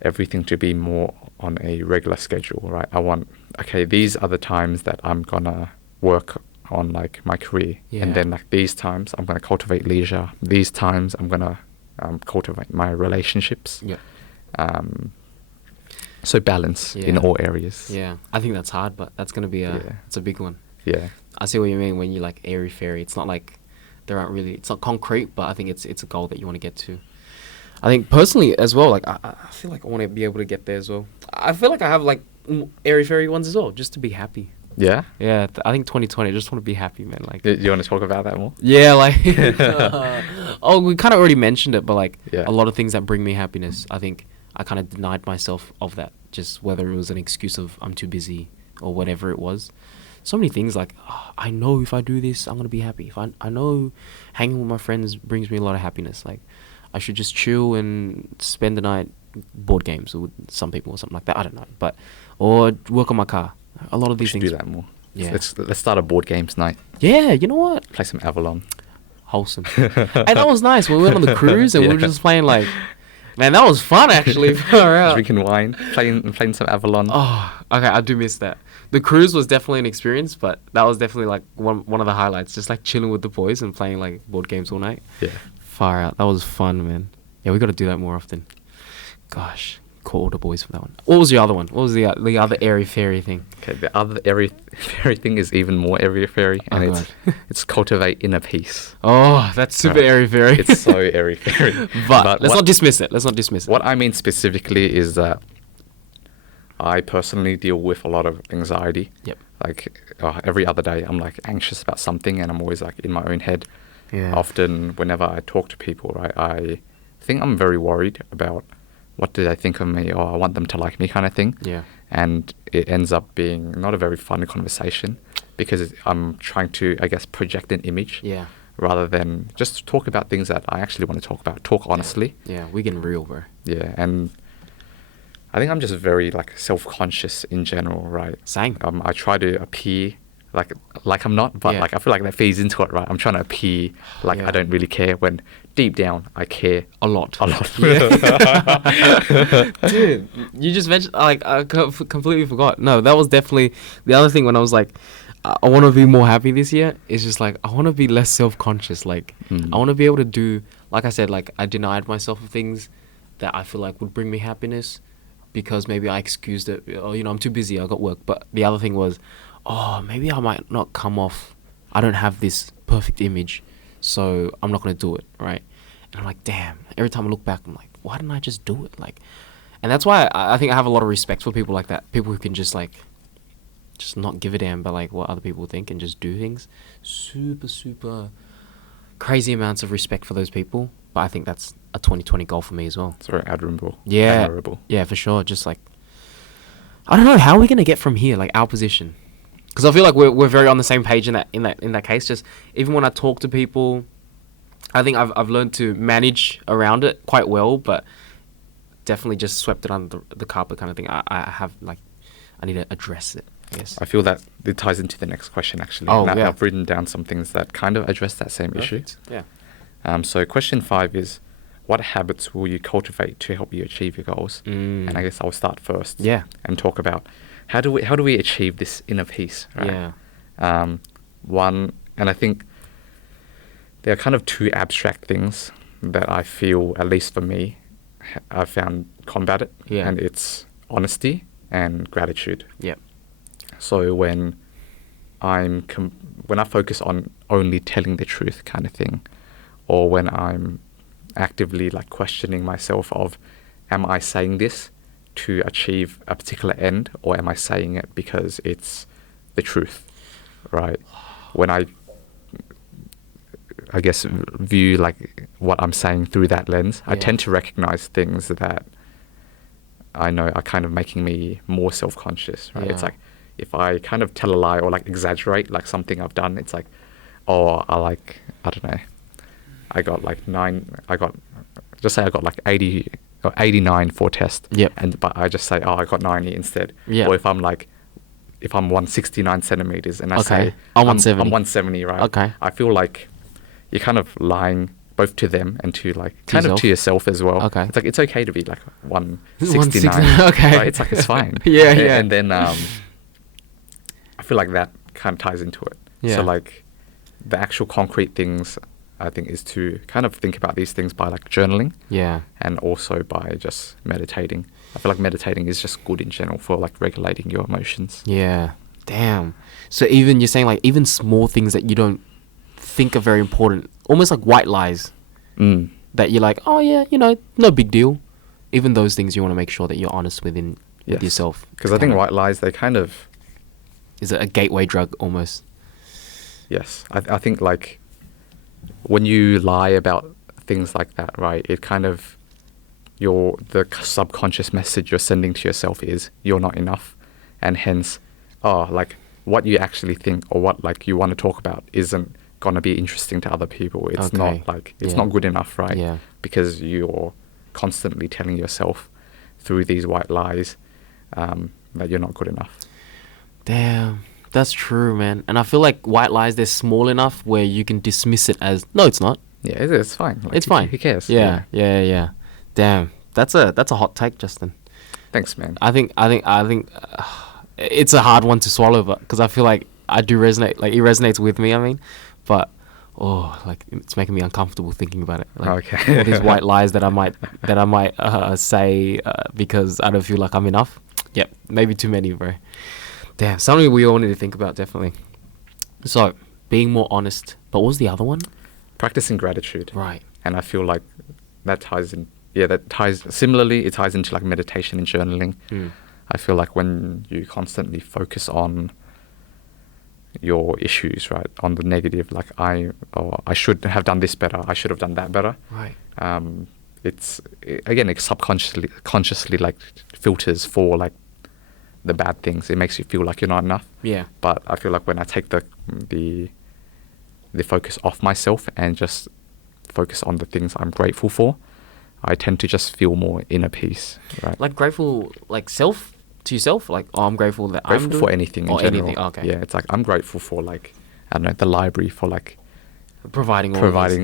everything to be more on a regular schedule, right? I want, okay, these are the times that I'm going to work on like my career. Yeah. And then like these times, I'm going to cultivate leisure. These times, I'm going to cultivate my relationships. Yep. So balance in Yeah. all areas. Yeah. I think that's hard, but that's gonna be it's a big one. Yeah. I see what you mean when you like airy fairy. It's not like it's not concrete, but I think it's a goal that you want to get to. I think personally as well, like I feel like I want to be able to get there as well. I feel like I have like airy fairy ones as well, just to be happy. Yeah? Yeah, I think 2020, I just want to be happy, man. Like, You want to talk about that more? yeah, like, oh, we kind of already mentioned it, but like Yeah. a lot of things that bring me happiness, I think I kind of denied myself of that, just whether it was an excuse of I'm too busy or whatever it was. So many things like, I know if I do this, I'm going to be happy. If I know hanging with my friends brings me a lot of happiness. Like, I should just chill and spend the night board games with some people or something like that. I don't know. Or work on my car. A lot of We these should things. do that more. Yeah. Let's start a board games night. Yeah, you know what? Play some Avalon. Wholesome. And that was nice. We went on the cruise and we were Yeah. just playing like, man, that was fun actually. Far out. Drinking wine, playing some Avalon. Oh, okay, I do miss that. The cruise was definitely an experience, but that was definitely like one of the highlights. Just like chilling with the boys and playing like board games all night. Yeah. Far out. That was fun, man. Yeah, we got to do that more often. Gosh, call all the boys for that one. What was your other one? What was the other airy fairy thing? Okay, the other fairy thing is even more airy fairy, and Oh, it's cultivate inner peace. Oh, that's super Right. airy fairy. It's so airy fairy. but let's not dismiss it. Let's not dismiss it. What I mean specifically is that I personally deal with a lot of anxiety. Yep. Like every other day, I'm like anxious about something, and I'm always like in my own head. Yeah. Often, whenever I talk to people, right, I think I'm very worried about what do they think of me, or I want them to like me, kind of thing. Yeah. And it ends up being not a very fun conversation because I'm trying to, I guess, project an image Yeah. rather than just talk about things that I actually want to talk about. Talk honestly. Yeah, we getting real, bro. Yeah, and I think I'm just very like self-conscious in general, right? Same. I try to appear like I'm not, but Yeah. like I feel like that feeds into it, right? I'm trying to appear like Yeah. I don't really care when deep down I care A lot. a lot. Dude, you just mentioned, like, I completely forgot. No, that was definitely the other thing when I was like, I want to be more happy this year. It's just like, I want to be less self-conscious. Like, I want to be able to do, like I said, like, I denied myself of things that I feel like would bring me happiness because maybe I excused it. Oh, I'm too busy. I got work. But the other thing was, maybe I might not come off. I don't have this perfect image, so I'm not going to do it, right? And I'm like, damn. Every time I look back, I'm like, why didn't I just do it? Like, and that's why I think I have a lot of respect for people like that. People who can just like, just not give a damn about like what other people think and just do things. Super, super crazy amounts of respect for those people. But I think that's a 2020 goal for me as well. It's very admirable. Yeah. Admirable. Yeah, for sure. Just like, I don't know, how are we gonna get from here, like our position? Because I feel like we're very on the same page in that case. Just even when I talk to people, I think I've learned to manage around it quite well, but definitely just swept it under the carpet kind of thing. I need to address it, I guess. I feel that it ties into the next question actually. Oh, And yeah. I've written down some things that kind of address that same issue. Yeah. So question 5 is, what habits will you cultivate to help you achieve your goals? And I guess I'll start first. Yeah. And talk about how do we achieve this inner peace, right? Yeah. One, and I think there are kind of two abstract things that I feel, at least for me, I've found combat it. Yeah. And it's honesty and gratitude. Yep. So when when I focus on only telling the truth kind of thing, or when I'm actively like questioning myself of, am I saying this to achieve a particular end, or am I saying it because it's the truth, right? When I guess view like what I'm saying through that lens, I tend to recognize things that I know are kind of making me more self-conscious, right? It's Yeah. like if I kind of tell a lie or like exaggerate like something I've done, it's like, I don't know, I got like 80 or 89 for test. Yep. But I just say, I got 90 instead. Yeah. Or if I'm 169 centimeters and I Okay. say I'm 170. I'm 170, right? Okay. I feel like you're kind of lying both to them and to like kind yourself? of to yourself as well. Okay. It's like it's okay to be like 169. 169, okay. Right? It's like it's fine. Yeah, And- yeah. And then I feel like that kind of ties into it. Yeah. So like the actual concrete things I think is to kind of think about these things by like journaling. Yeah. And also by just meditating. I feel like meditating is just good in general for like regulating your emotions. Yeah. Damn. So even you're saying like even small things that you don't think are very important, almost like white lies that you're like, oh yeah, no big deal. Even those things you want to make sure that you're honest with Yes. yourself. Because I think white lies, they kind of... Is it a gateway drug almost? Yes. I think like when you lie about things like that, right, it kind of... the subconscious message you're sending to yourself is you're not enough. And hence, like what you actually think or what like you want to talk about isn't going to be interesting to other people. It's Okay. not like, it's not good enough, right? Yeah. Because you're constantly telling yourself through these white lies that you're not good enough. Damn. That's true, man. And I feel like white lies, they're small enough where you can dismiss it as, no, it's not. Yeah, it's fine. Like, It's fine. Who cares? Yeah. Damn. That's a hot take, Justin. Thanks, man. I think it's a hard one to swallow, but because I feel like I do resonate, like it resonates with me. I mean, but like it's making me uncomfortable thinking about it. Like, Okay. all these white lies that I might say because I don't feel like I'm enough. Yep, maybe too many, bro. Damn, something we all need to think about, definitely. So being more honest. But what was the other one? Practicing gratitude. Right. And I feel like that ties in. Yeah, similarly, it ties into like meditation and journaling. I feel like when you constantly focus on your issues, right, on the negative, like I should have done this better, I should have done that better. Right. It consciously like filters for like the bad things. It makes you feel like you're not enough. Yeah. But I feel like when I take the the focus off myself and just focus on the things I'm grateful for, I tend to just feel more inner peace, right? Like grateful, like self to yourself. Like, oh, I'm grateful that I'm Grateful for anything in or general. anything. Okay. Yeah, it's like I'm grateful for like, I don't know, the library for like Providing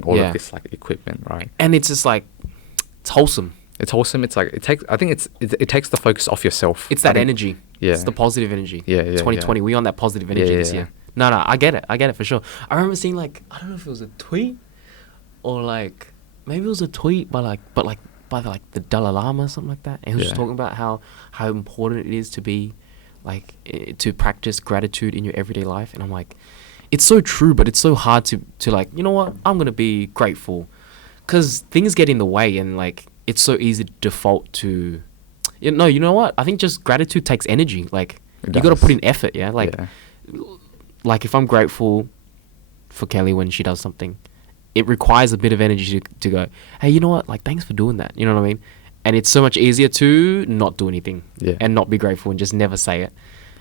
all of this like equipment, right? And it's just like it's wholesome. It's wholesome. It's like I think it takes the focus off yourself. It's that I think- energy. Yeah. It's the positive energy. Yeah, 2020. We on that positive energy this year. No, I get it for sure. I remember seeing like, I don't know if it was a tweet or like maybe it was a tweet by the Dalai Lama or something like that. And he was just talking about how important it is to be like to practice gratitude in your everyday life. And I'm like, it's so true, but it's so hard to like, you know what? I'm going to be grateful because things get in the way and like it's so easy to default to, you know what? I think just gratitude takes energy. Like you got to put in effort. Yeah. Like if I'm grateful for Kelly when she does something, it requires a bit of energy to go, hey, you know what? Like, thanks for doing that. You know what I mean? And it's so much easier to not do anything and not be grateful and just never say it.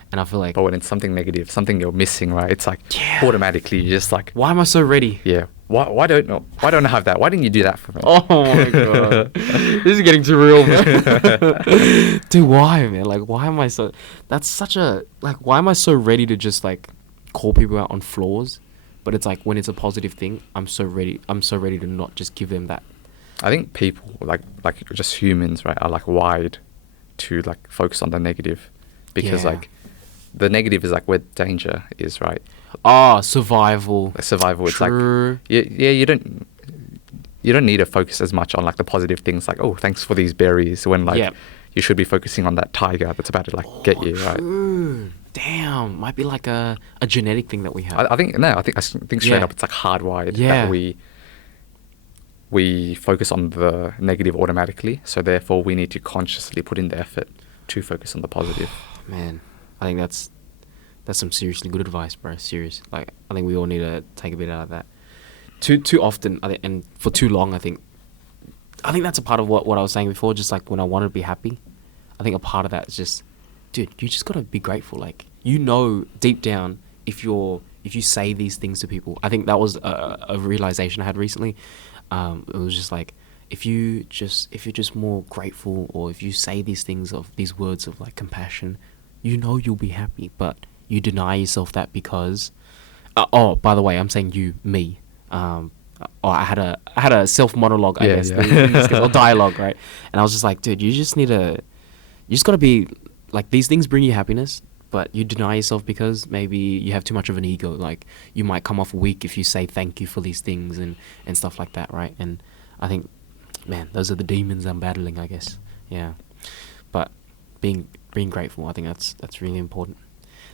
And I feel like... But when it's something negative, something you're missing, right? It's like automatically you're just like... Why am I so ready? Yeah. Why don't I have that? Why didn't you do that for me? Oh my God. This is getting too real, man. Dude, why, man? Like, why am I so... That's such a... Like, why am I so ready to just, like, call people out on flaws? But it's like, when it's a positive thing, I'm so ready to not just give them that. I think people, like just humans, right, are, like, wired to, like, focus on the negative. Because, like... The negative is like where danger is, right? Survival. Survival. True. It's like, you don't need to focus as much on like the positive things, like, oh, thanks for these berries, when like you should be focusing on that tiger that's about to like get you, right? True. Damn, might be like a genetic thing that we have. I think straight up it's like hardwired that we focus on the negative automatically, so therefore we need to consciously put in the effort to focus on the positive. Man. I think that's some seriously good advice, bro. Serious. Like, I think we all need to take a bit out of that. Too often, I think, and for too long, I think that's a part of what I was saying before. Just like when I want to be happy, I think a part of that is just, dude, you just gotta be grateful. Like, you know, deep down, if you say these things to people, I think that was a realization I had recently. It was just like, if you're just more grateful, or if you say these words of like compassion, you know you'll be happy, but you deny yourself that because... by the way, I'm saying me. I had a self-monologue, I guess, or dialogue, right? And I was just like, dude, you just got to be... Like, these things bring you happiness, but you deny yourself because maybe you have too much of an ego. Like, you might come off weak if you say thank you for these things and stuff like that, right? And I think, man, those are the demons I'm battling, I guess. Yeah. But being grateful, I think that's really important.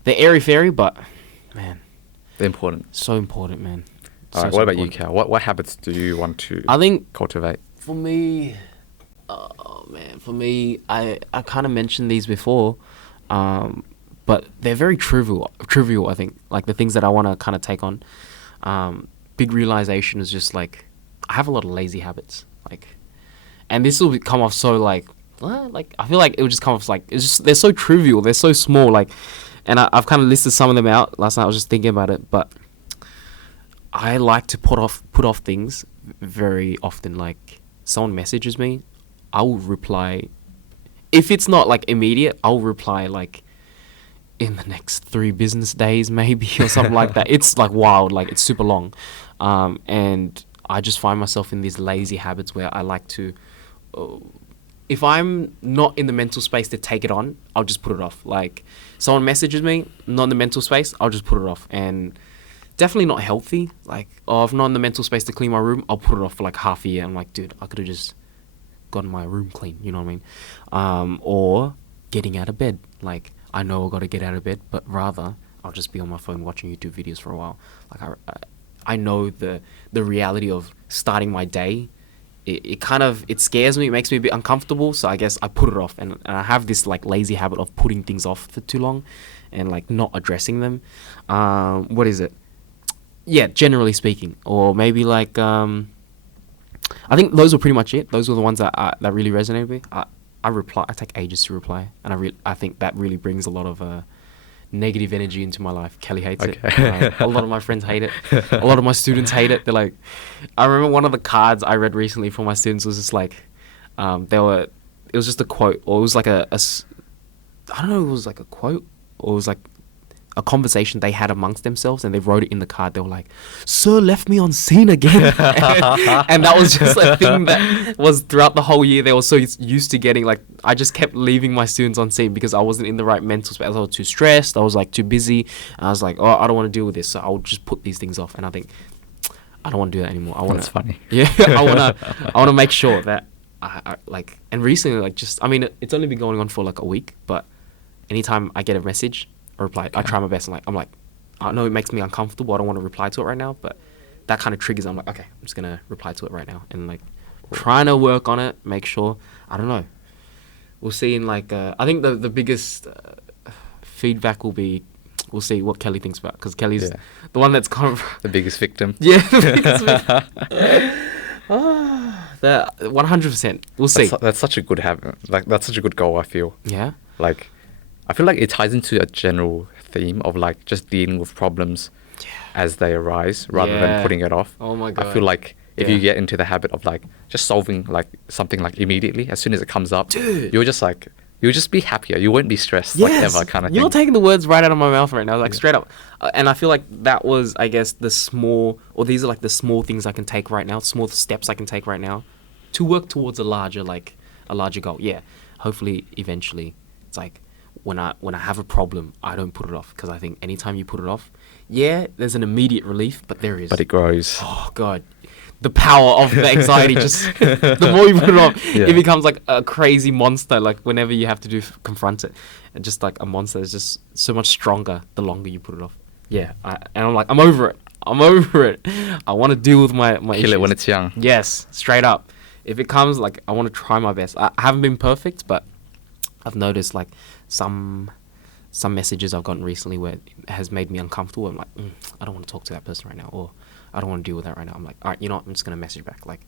They're airy-fairy, but man, they're important. So important, man. All right, what about you, Cal? What habits do you want to cultivate? For me, I kind of mentioned these before, but they're very trivial. I think, like the things that I want to kind of take on. Big realization is just like I have a lot of lazy habits, like, and this will come off so like. Like, I feel like it would just come off like, it's just, they're so trivial, they're so small, like, and I've kind of listed some of them out last night. I was just thinking about it, but I like to put off things very often. Like, someone messages me, I will reply, if it's not like immediate, I'll reply like in the next 3 business days maybe, or something like that. It's like wild, like it's super long, and I just find myself in these lazy habits where I like to if I'm not in the mental space to take it on, I'll just put it off. Like, someone messages me, not in the mental space, I'll just put it off. And definitely not healthy. Like, if I'm not in the mental space to clean my room, I'll put it off for like half a year. I'm like, dude, I could have just gotten my room clean, you know what I mean? Or getting out of bed. Like, I know I got to get out of bed, but rather, I'll just be on my phone watching YouTube videos for a while. Like, I know the reality of starting my day. It scares me, it makes me a bit uncomfortable, so I guess I put it off, and I have this like lazy habit of putting things off for too long and like not addressing them. What is it? Yeah, generally speaking. Or maybe like I think those were pretty much it. Those were the ones that really resonated with me. I reply, I take ages to reply, and I think that really brings a lot of negative energy into my life. Kelly hates it. Okay. A lot of my friends hate it. A lot of my students hate it. They're like, I remember one of the cards I read recently for my students was just like, it was just a quote, or it was like I don't know, it was like a quote, or it was like a conversation they had amongst themselves, and they wrote it in the card. They were like, "Sir left me on scene again," and that was just a thing that was throughout the whole year. They were so used to getting like, I just kept leaving my students on scene because I wasn't in the right mental space. I was too stressed. I was like too busy. And I was like, oh, I don't want to deal with this, so I would just put these things off. And I think I don't want to do that anymore. That's funny. Yeah, I want to make sure that I like. And recently, like, just, I mean, it's only been going on for like a week, but anytime I get a message, a reply, I try my best. I'm like, I know it makes me uncomfortable. I don't want to reply to it right now, but that kind of triggers. I'm like, okay, I'm just gonna reply to it right now, and like trying to work on it. Make sure. I don't know. We'll see. In like, I think the biggest feedback will be, we'll see what Kelly thinks about, because Kelly's the one that's kind of The biggest victim. Yeah, the biggest victim. That 100%. We'll see. That's such a good habit. Like, that's such a good goal, I feel. Yeah. Like, I feel like it ties into a general theme of like just dealing with problems as they arise rather than putting it off. Oh my God. I feel like if you get into the habit of like just solving like something like immediately, as soon as it comes up, Dude, you'll just be happier. You won't be stressed like ever kind of thing. You're taking the words right out of my mouth right now, like straight up. And I feel like that was, I guess, these are like the small things I can take right now, small steps I can take right now to work towards a larger goal. Yeah. Hopefully, eventually, it's like, when I have a problem, I don't put it off, because I think anytime you put it off, there's an immediate relief, but there is. But it grows. Oh God, the power of the anxiety just the more you put it off, it becomes like a crazy monster. Like whenever you have to confront it, and just like a monster is just so much stronger the longer you put it off. Yeah, and I'm like, I'm over it. I want to deal with my Kill issues. it when it's young. Yes, straight up. If it comes, like, I want to try my best. I haven't been perfect, but I've noticed like some messages I've gotten recently where it has made me uncomfortable. I'm like, I don't want to talk to that person right now, or I don't want to deal with that right now. I'm like, all right, you know what? I'm just going to message back. Like,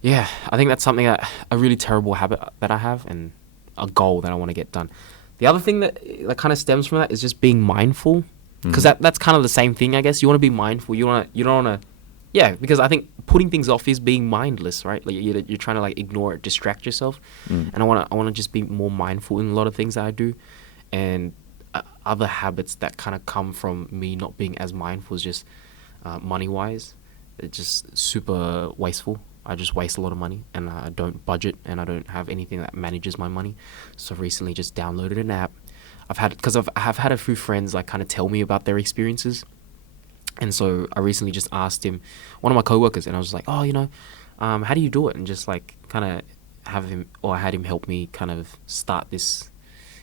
yeah, I think that's something a really terrible habit that I have, and a goal that I want to get done. The other thing that kind of stems from that is just being mindful, because that's kind of the same thing, I guess. You want to be mindful. You don't want to, because I think putting things off is being mindless, right? Like you're trying to like ignore it, distract yourself. And I want to just be more mindful in a lot of things that I do. And other habits that kind of come from me not being as mindful is just money-wise. It's just super wasteful. I just waste a lot of money, and I don't budget, and I don't have anything that manages my money. So recently just downloaded an app. I've had a few friends like kind of tell me about their experiences. And so I recently just asked one of my coworkers, and I was like, oh, how do you do it? And just like kind of I had him help me kind of start this.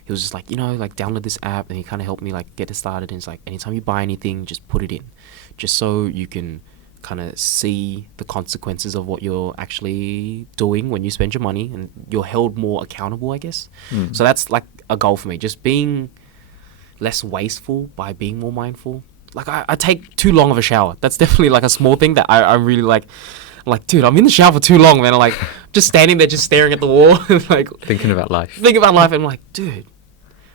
He was just like, like download this app, and he kind of helped me like get it started. And it's like, anytime you buy anything, just put it in, just so you can kind of see the consequences of what you're actually doing when you spend your money, and you're held more accountable, I guess. So that's like a goal for me, just being less wasteful by being more mindful. Like I take too long of a shower. That's definitely like a small thing that I really like. I'm like, dude, I'm in the shower for too long, man. I'm like just standing there, just staring at the wall, like Thinking about life. And I'm like, dude.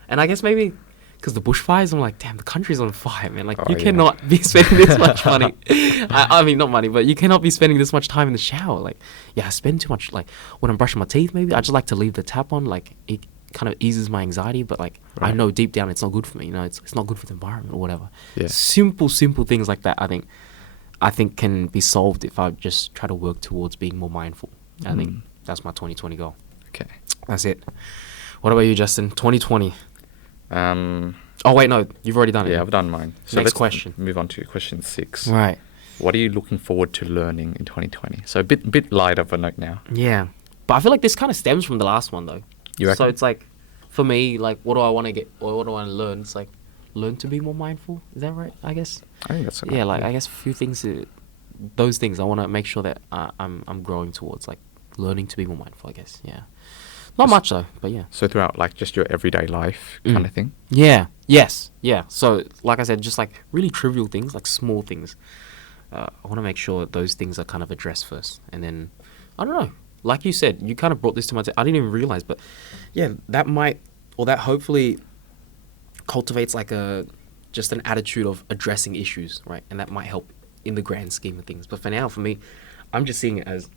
And I guess maybe because the bushfires, I'm like, damn, the country's on fire, man. Like, you cannot be spending this much money. I mean, not money, but you cannot be spending this much time in the shower. Like, I spend too much. Like, when I'm brushing my teeth, maybe I just like to leave the tap on. Like, it kind of eases my anxiety, but like, I know deep down it's not good for me. It's not good for the environment or whatever. Yeah. Simple things like that. I think can be solved if I just try to work towards being more mindful. I think that's my 2020 goal. Okay, that's it. What about you, Justin? 2020. Oh wait, no, you've already done it. Yeah, I've done mine. So next question. Move on to question 6. Right. What are you looking forward to learning in 2020? So a bit lighter of a note now. Yeah, but I feel like this kind of stems from the last one though. You reckon? So it's like, for me, like, what do I want to get, or what do I want to learn? It's like, learn to be more mindful. Is that right? I guess. I think that's right. Yeah, like I guess a few things. Those things I want to make sure that I'm growing towards, like learning to be more mindful. I guess. Yeah. Not much though, but yeah. So throughout like just your everyday life kind of thing? Yeah. Yes. Yeah. So like I said, just like really trivial things, like small things. I want to make sure those things are kind of addressed first. And then, I don't know, like you said, you kind of brought this to my I didn't even realize, but yeah, that might, or that hopefully cultivates like just an attitude of addressing issues, right? And that might help in the grand scheme of things. But for now, for me, I'm just seeing it as,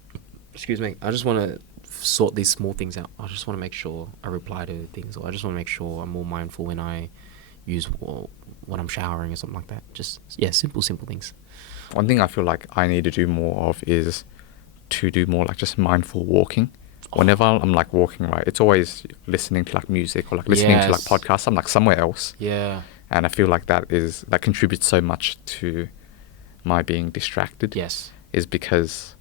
excuse me, I just want to sort these small things out. I just want to make sure I reply to things, or I just want to make sure I'm more mindful when I use, or when I'm showering or something like that. Just, yeah, simple things. One thing I feel like I need to do more of is to do more like just mindful walking. Whenever I'm like walking, right, it's always listening to like music or like listening to like podcasts. I'm like somewhere else. Yeah. And I feel like that contributes so much to my being distracted. Yes. Is because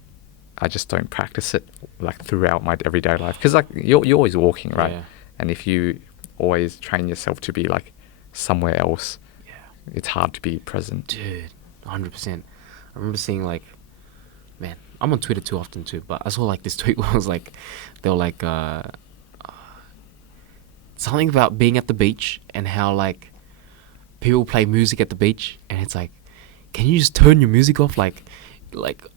I just don't practice it like throughout my everyday life. Because like you're always walking, right? Yeah. And if you always train yourself to be like somewhere else, it's hard to be present. Dude, 100%. I remember seeing like, man, I'm on Twitter too often too, but I saw like this tweet where it was like, they were like, something about being at the beach and how like people play music at the beach, and it's like, can you just turn your music off? Like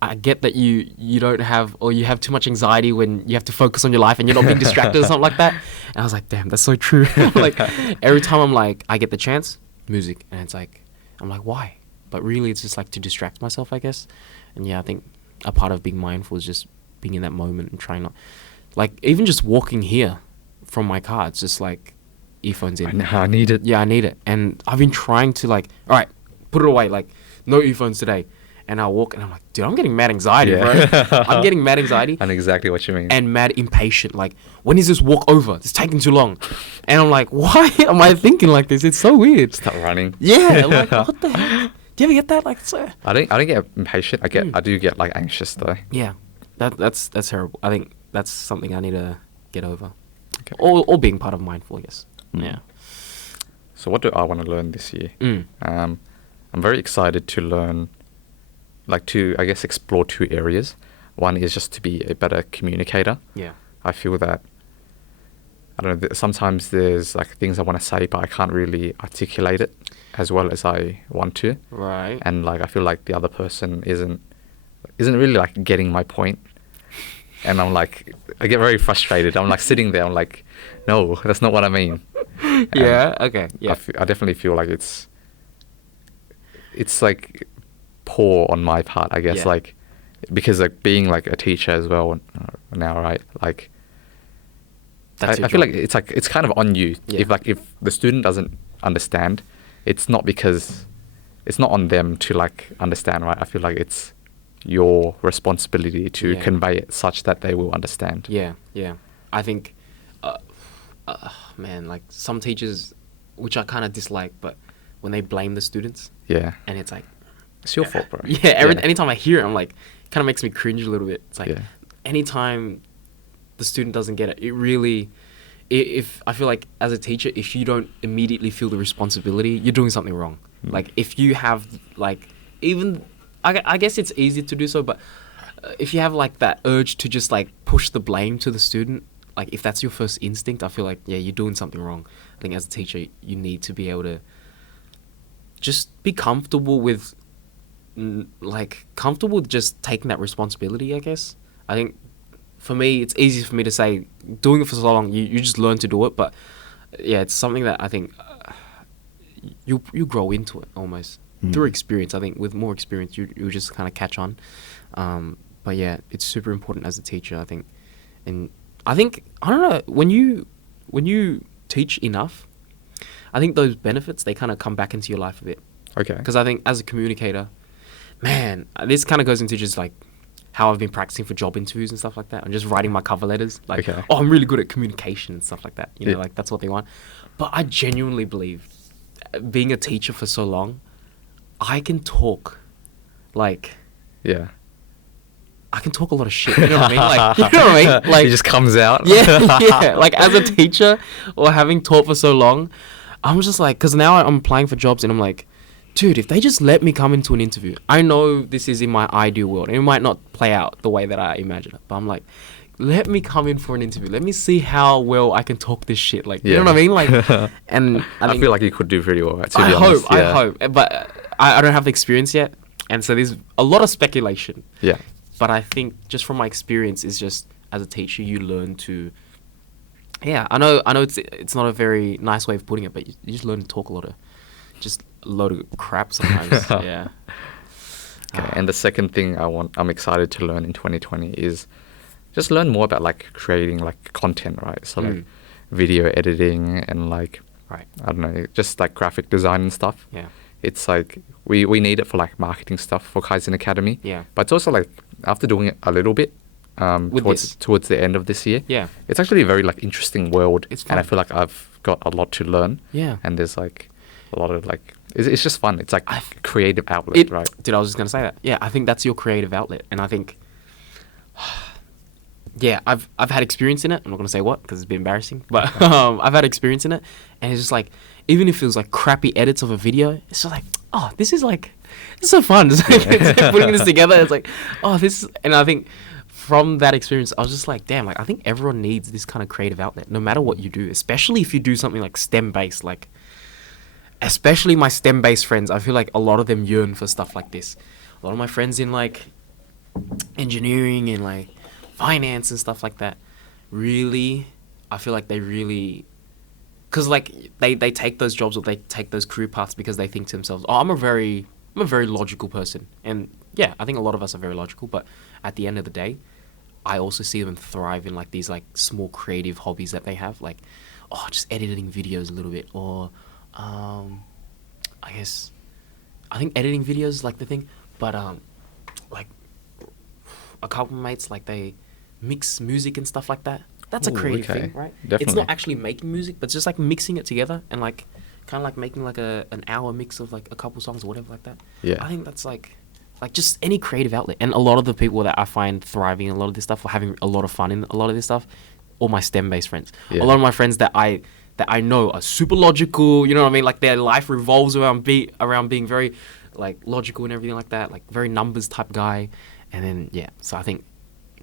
I get that you don't have, or you have too much anxiety when you have to focus on your life and you're not being distracted or something like that. And I was like, damn, that's so true. Like every time I'm like, I get the chance, music, and it's like, I'm like, why? But really it's just like to distract myself, I guess. And yeah, I think a part of being mindful is just being in that moment and trying not, like even just walking here from my car, it's just like earphones in. I need it. Yeah, I need it. And I've been trying to like, all right, put it away, like no earphones today. And I walk and I'm like, dude, I'm getting mad anxiety, bro. I'm getting mad anxiety. I know exactly what you mean. And mad impatient. Like, when is this walk over? It's taking too long. And I'm like, why am I thinking like this? It's so weird. Start running. Yeah, like, what the heck? Do you ever get that? Like, so... I don't get impatient. I do get like anxious though. Yeah, that's terrible. I think that's something I need to get over. Okay. Or being part of mindful, I guess. Yeah. So what do I want to learn this year? I'm very excited to learn, like to, I guess, explore two areas. One is just to be a better communicator. Yeah. I feel that, I don't know, sometimes there's like things I want to say, but I can't really articulate it as well as I want to. Right. And like, I feel like the other person isn't really like getting my point. And I'm like, I get very frustrated. I'm like sitting there, I'm like, no, that's not what I mean. Yeah, okay. Yeah. I definitely feel like it's like poor on my part, I guess, like, because like being like a teacher as well now, right? Like, I feel like it's kind of on you. Yeah. If the student doesn't understand, it's not on them to like understand, right? I feel like it's your responsibility to convey it such that they will understand. Yeah. I think, man, like some teachers, which I kind of dislike, but when they blame the students, and it's like, it's your fault, bro. Anytime I hear it, I'm like, kind of makes me cringe a little bit. It's like, anytime the student doesn't get it, it really, if I feel like as a teacher, if you don't immediately feel the responsibility, you're doing something wrong. Like if you have like, even, I guess it's easy to do so, but if you have like that urge to just like push the blame to the student, like if that's your first instinct, I feel like, you're doing something wrong. I think as a teacher, you need to be able to just be comfortable with just taking that responsibility, I guess. I think for me, it's easy for me to say, doing it for so long, you just learn to do it. But it's something that I think you grow into it almost through experience. I think with more experience, you just kind of catch on. But yeah, it's super important as a teacher, I think. And I think, I don't know, when you teach enough, I think those benefits, they kind of come back into your life a bit. Okay. Because I think as a communicator, man, this kind of goes into just like how I've been practicing for job interviews and stuff like that. I'm just writing my cover letters. Like, I'm really good at communication and stuff like that. You know, like that's what they want. But I genuinely believe, being a teacher for so long, I can talk like... Yeah. I can talk a lot of shit. You know what I mean? Like, you know what I mean? Like, it just comes out. Yeah. Like as a teacher or having taught for so long, I'm just like, because now I'm applying for jobs and I'm like, dude, if they just let me come into an interview, I know this is in my ideal world and it might not play out the way that I imagine it, but I'm like, let me come in for an interview. Let me see how well I can talk this shit. Like, you know what I mean? Like, and I feel like you could do pretty well. I hope, but I don't have the experience yet, and so there's a lot of speculation. Yeah. But I think just from my experience is just as a teacher, you learn to Yeah, I know. It's not a very nice way of putting it, but you just learn to talk just a load of crap sometimes. Yeah. Okay, and the second thing I'm excited to learn in 2020 is just learn more about like creating like content, right? So like video editing and like Right. I don't know, just like graphic design and stuff. Yeah. It's like we need it for like marketing stuff for Kaizen Academy. Yeah. But it's also like after doing it a little bit With this. towards the end of this year, Yeah. it's actually a very like interesting world, It's and I fun. feel like I've got a lot to learn. Yeah. And there's like a lot of like it's just fun. It's like I creative outlet, right? Dude, I was just gonna say that. Yeah, I think that's your creative outlet, and I think, yeah, I've had experience in it. I'm not gonna say what because it's a bit embarrassing, but I've had experience in it, and it's just like even if it was like crappy edits of a video, it's just like, oh, this is so fun. It's like putting this together. It's like, oh, this is, and I think from that experience, I was just like, damn, like I think everyone needs this kind of creative outlet, no matter what you do, especially if you do something like STEM based, like. Especially my STEM-based friends, I feel like a lot of them yearn for stuff like this. A lot of my friends in like engineering and like finance and stuff like that, really, I feel like they really, because like they take those jobs or they take those career paths because they think to themselves, oh, I'm a very logical person. And yeah, I think a lot of us are very logical, but at the end of the day, I also see them thrive in like these like small creative hobbies that they have, like, oh, just editing videos a little bit, or I think editing videos is like the thing, but like a couple of mates, like they mix music and stuff like that. That's a Ooh, creative okay. thing, right? Definitely. It's not actually making music, but it's just like mixing it together and like kind of like making like an hour mix of like a couple songs or whatever like that. Yeah. I think that's like just any creative outlet. And a lot of the people that I find thriving in a lot of this stuff or having a lot of fun in a lot of this stuff, all my STEM-based friends. Yeah. A lot of my friends that I know are super logical, you know what I mean? Like their life revolves around being very like logical and everything like that, like very numbers type guy. And then yeah, so I think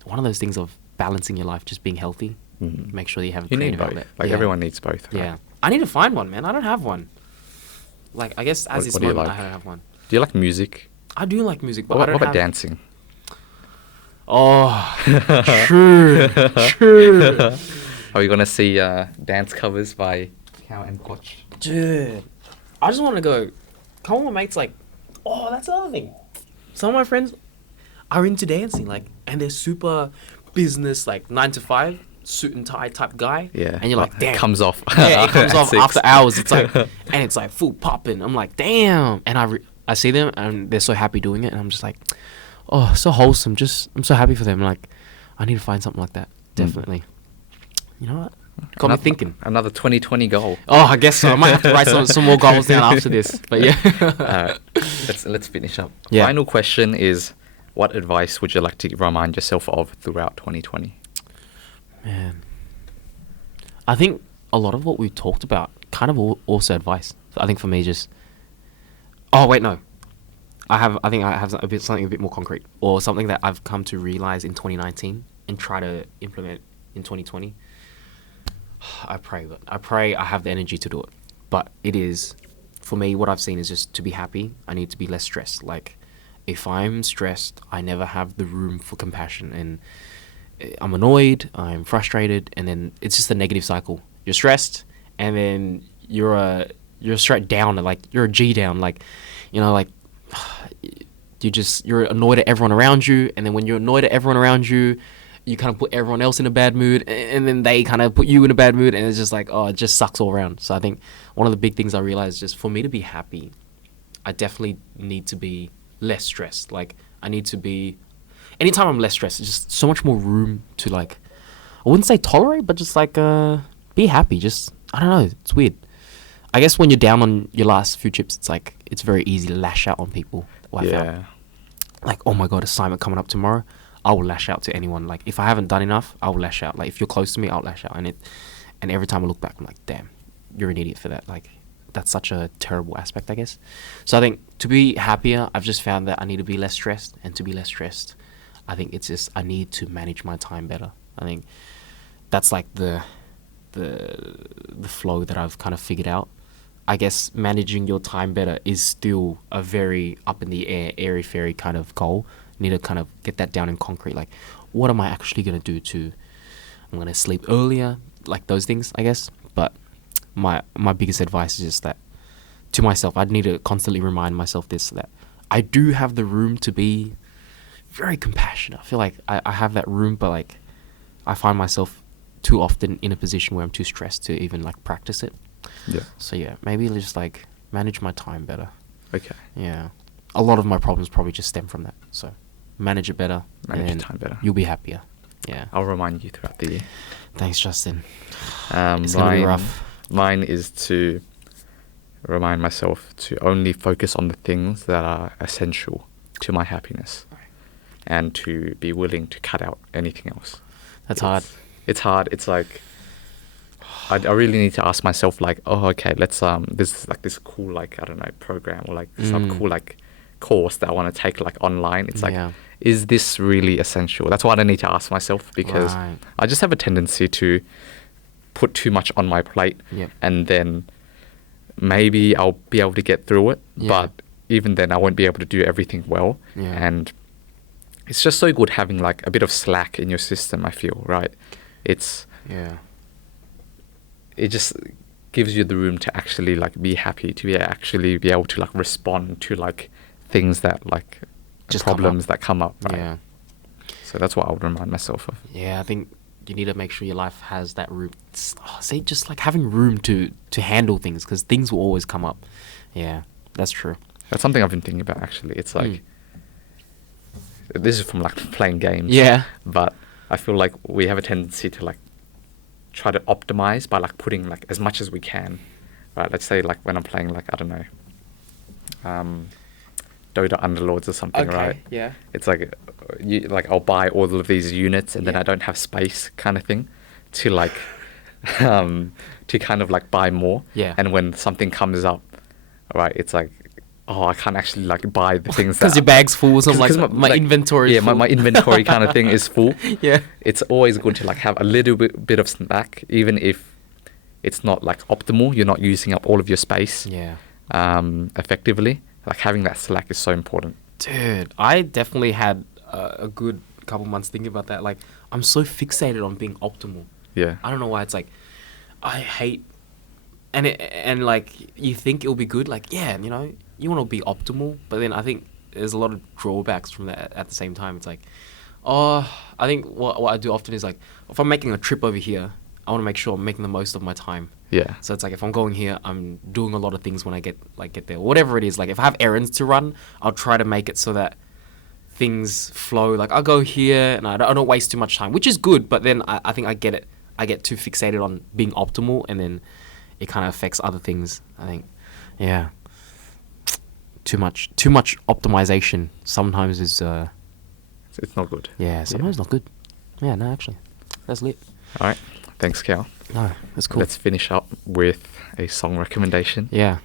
one of those things of balancing your life, just being healthy, make sure that you have a You need creative both. outlet. Like Yeah. everyone needs both. Right? Yeah. I need to find one, man. I don't have one. Like I guess as this what do you moment like? I don't have one. Do you like music? I do like music, but What I about don't have dancing? Oh, true. Are we gonna see dance covers by Cow and Koch? Dude, I just want to go. Come on, my mates. Like, oh, that's another thing. Some of my friends are into dancing, like, and they're super business, like 9 to 5, suit and tie type guy. Yeah. And you're like, damn. It comes off. Yeah, it comes at off 6. after hours. It's like, and it's like full popping. I'm like, damn. And I see them, and they're so happy doing it, and I'm just like, oh, so wholesome. I'm so happy for them. Like, I need to find something like that. Definitely. You know what? Got me thinking. Another 2020 goal. Oh, I guess so. I might have to write some more goals down after this. But yeah. Alright, let's finish up. Yeah. Final question is, what advice would you like to remind yourself of throughout 2020? Man, I think a lot of what we talked about kind of also advice. I think for me, just. Oh wait, no. I think I have something a bit more concrete, or something that I've come to realize in 2019 and try to implement in 2020. I pray I have the energy to do it. But it is, for me, what I've seen is just to be happy, I need to be less stressed. Like, if I'm stressed, I never have the room for compassion. And I'm annoyed, I'm frustrated, and then it's just a negative cycle. You're stressed, and then you're straight down, like, you're a G down. Like, you know, like, you're annoyed at everyone around you, and then when you're annoyed at everyone around you, you kind of put everyone else in a bad mood, and then they kind of put you in a bad mood, and it's just like, oh, it just sucks all around. So I think one of the big things I realized is just for me to be happy, I definitely need to be less stressed. Like, I need to be, anytime I'm less stressed, it's just so much more room to, like, I wouldn't say tolerate, but just like be happy. Just, I don't know, it's weird. I guess when you're down on your last few chips, it's like, it's very easy to lash out on people. I found. Like, oh my God, assignment coming up tomorrow, I will lash out to anyone. Like, if I haven't done enough, I will lash out. Like, if you're close to me, I'll lash out. And every time I look back, I'm like, damn, you're an idiot for that. Like, that's such a terrible aspect, I guess. So I think to be happier, I've just found that I need to be less stressed. And to be less stressed, I think it's just, I need to manage my time better. I think that's like the flow that I've kind of figured out. I guess managing your time better is still a very up in the air, airy-fairy kind of goal. You need to kind of get that down in concrete. Like, what am I actually going to do I'm going to sleep earlier like those things, I guess. But my biggest advice is just that to myself, I'd need to constantly remind myself this, that I do have the room to be very compassionate. I feel like I have that room, but like I find myself too often in a position where I'm too stressed to even like practice it. Yeah. So yeah, maybe just like manage my time better. Okay. Yeah. A lot of my problems probably just stem from that. So manage it better. Manage your and time better. You'll be happier. Yeah. I'll remind you throughout the year. Thanks, Justin. It's gonna be rough. Mine is to remind myself to only focus on the things that are essential to my happiness, and to be willing to cut out anything else. That's hard. It's hard. It's like I really need to ask myself, like, oh, okay, let's this is like this cool, like, I don't know, program or like some cool like course that I want to take like online. It's like, is this really essential? That's what I need to ask myself, because I just have a tendency to put too much on my plate, and then maybe I'll be able to get through it, but even then I won't be able to do everything well. And it's just so good having like a bit of slack in your system, I feel, right? It just gives you the room to actually like be happy, to actually be able to like respond to like things that like just problems that come up, right? Yeah. So that's what I would remind myself of. Yeah, I think you need to make sure your life has that room. Say just like having room to handle things, because things will always come up. Yeah, that's true. That's something I've been thinking about, actually. It's like, this is from like playing games. Yeah. But I feel like we have a tendency to like try to optimize by like putting like as much as we can, right? Let's say like when I'm playing like, I don't know, Dota Underlords or something, right? Yeah. It's like, I'll buy all of these units and then I don't have space, kind of thing, to like, to kind of like buy more. Yeah. And when something comes up, right, it's like, oh, I can't actually like buy the things that... Because your bag's full, so my inventory is full. Yeah, my inventory kind of thing is full. Yeah. It's always good to like have a little bit of slack, even if it's not like optimal. You're not using up all of your space effectively. Like having that slack is so important. Dude, I definitely had a good couple months thinking about that. Like, I'm so fixated on being optimal. Yeah. I don't know why. It's like, I hate... And like, you think it'll be good. Like, yeah, you know... You want to be optimal, but then I think there's a lot of drawbacks from that at the same time. It's like, I think what I do often is like, if I'm making a trip over here, I want to make sure I'm making the most of my time. Yeah. So it's like, if I'm going here, I'm doing a lot of things when I get there. Whatever it is, like if I have errands to run, I'll try to make it so that things flow. Like I'll go here and I don't waste too much time, which is good, but then I think I get too fixated on being optimal, and then it kind of affects other things, I think. Yeah. Too much optimization sometimes is it's not good. Yeah, sometimes not good. Yeah, no, actually, that's lit. All right, thanks, Cal. No, that's cool. Let's finish up with a song recommendation. Yeah.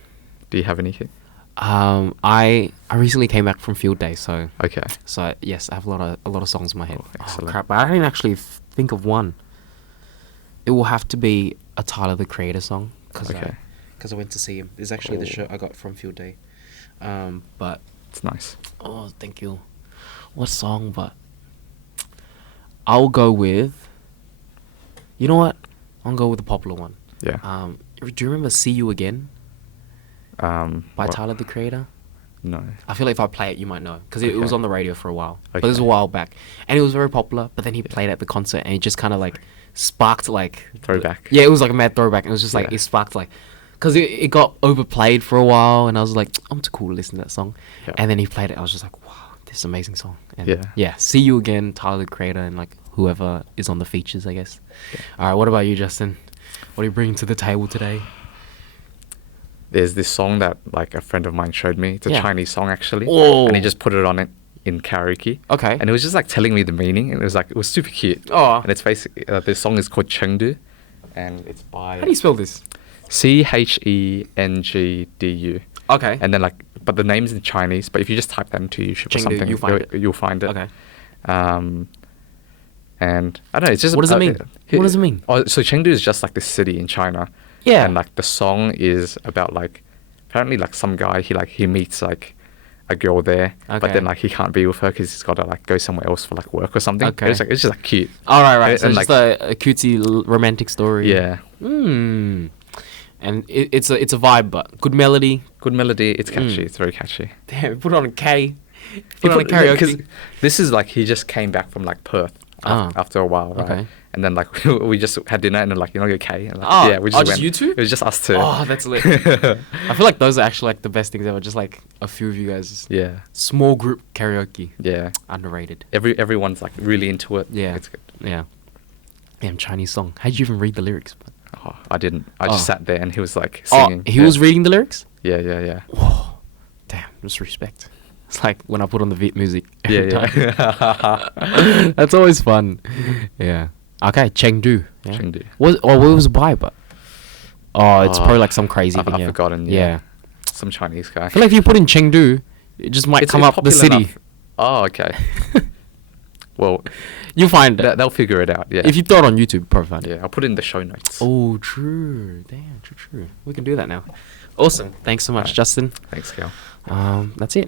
Do you have anything? I recently came back from field day, so okay. So yes, I have a lot of songs in my head. Oh, excellent. Crap, but I didn't actually think of one. It will have to be a Tyler the Creator song, because I went to see him. It's actually the shirt I got from field day. But it's nice. Oh, thank you. What song? But I'll go with. You know what? I'll go with the popular one. Yeah. Do you remember "See You Again"? By Tyler the Creator. No. I feel like if I play it, you might know, because it was on the radio for a while. Okay. But it was a while back, and it was very popular. But then he played at the concert, and it just kind of like sparked like throwback. Yeah, it was like a mad throwback, and it was just like it sparked like. Because it got overplayed for a while, and I was like, I'm too cool to listen to that song. Yeah. And then he played it, I was just like, wow, this is an amazing song. And yeah, "See You Again," Tyler the Creator, and like whoever is on the features, I guess. Yeah. All right, what about you, Justin? What are you bringing to the table today? There's this song that like a friend of mine showed me. It's a Chinese song, actually. Oh. And he just put it on it in karaoke. Okay. And it was just like telling me the meaning, and it was super cute. Oh. And it's basically, this song is called Cheng, and it's by... How do you spell this? Chengdu. Okay. And then like, but the name's in Chinese, but if you just type that into YouTube or something, you'll find it. Okay. And I don't know, it's just... What does it mean? What does it mean? Oh, so Chengdu is just like this city in China. Yeah. And like the song is about like, apparently like some guy, he meets like a girl there, but Okay. then like he can't be with her because he's got to like go somewhere else for like work or something. Okay. It's just like cute. All right, right. And- So and, it's just a cutesy romantic story. Yeah, Hmm. And it's a vibe, but good melody. good melody. It's catchy. It's very catchy. Damn, put on a K. Put on a karaoke. This is like he just came back from like Perth after a while, right? Okay. And then like we just had dinner and then like okay, and like, Oh, yeah, we just just went. you two? It was just us two. Oh, that's lit. I feel like those are actually like the best things ever. Just like a few of you guys. Yeah, Small group karaoke. yeah. Underrated. Everyone's like really into it. Yeah. It's good. Yeah. Damn, Chinese song. How'd you even read the lyrics? Oh, I didn't. I just Oh. sat there and he was like singing. Oh, he was reading the lyrics? Yeah, yeah, yeah. Whoa. Damn, just respect. It's like when I put on the Viet music. Yeah, every time. yeah. That's always fun. Yeah. Okay, Chengdu. Yeah. Chengdu. What was it by? But it's probably like some crazy I've thing. Yeah. forgotten. Yeah. Some Chinese guy. I feel like if you put in Chengdu, it just might come up the popular city. enough. Oh, okay. Well, You'll find it. they'll figure it out. Yeah. If you throw it on YouTube, probably find it. Yeah, I'll put it in the show notes. Oh, true. Damn, true. We can do that now. Awesome. Thanks so much, Alright. Justin. Thanks, Cal. That's it.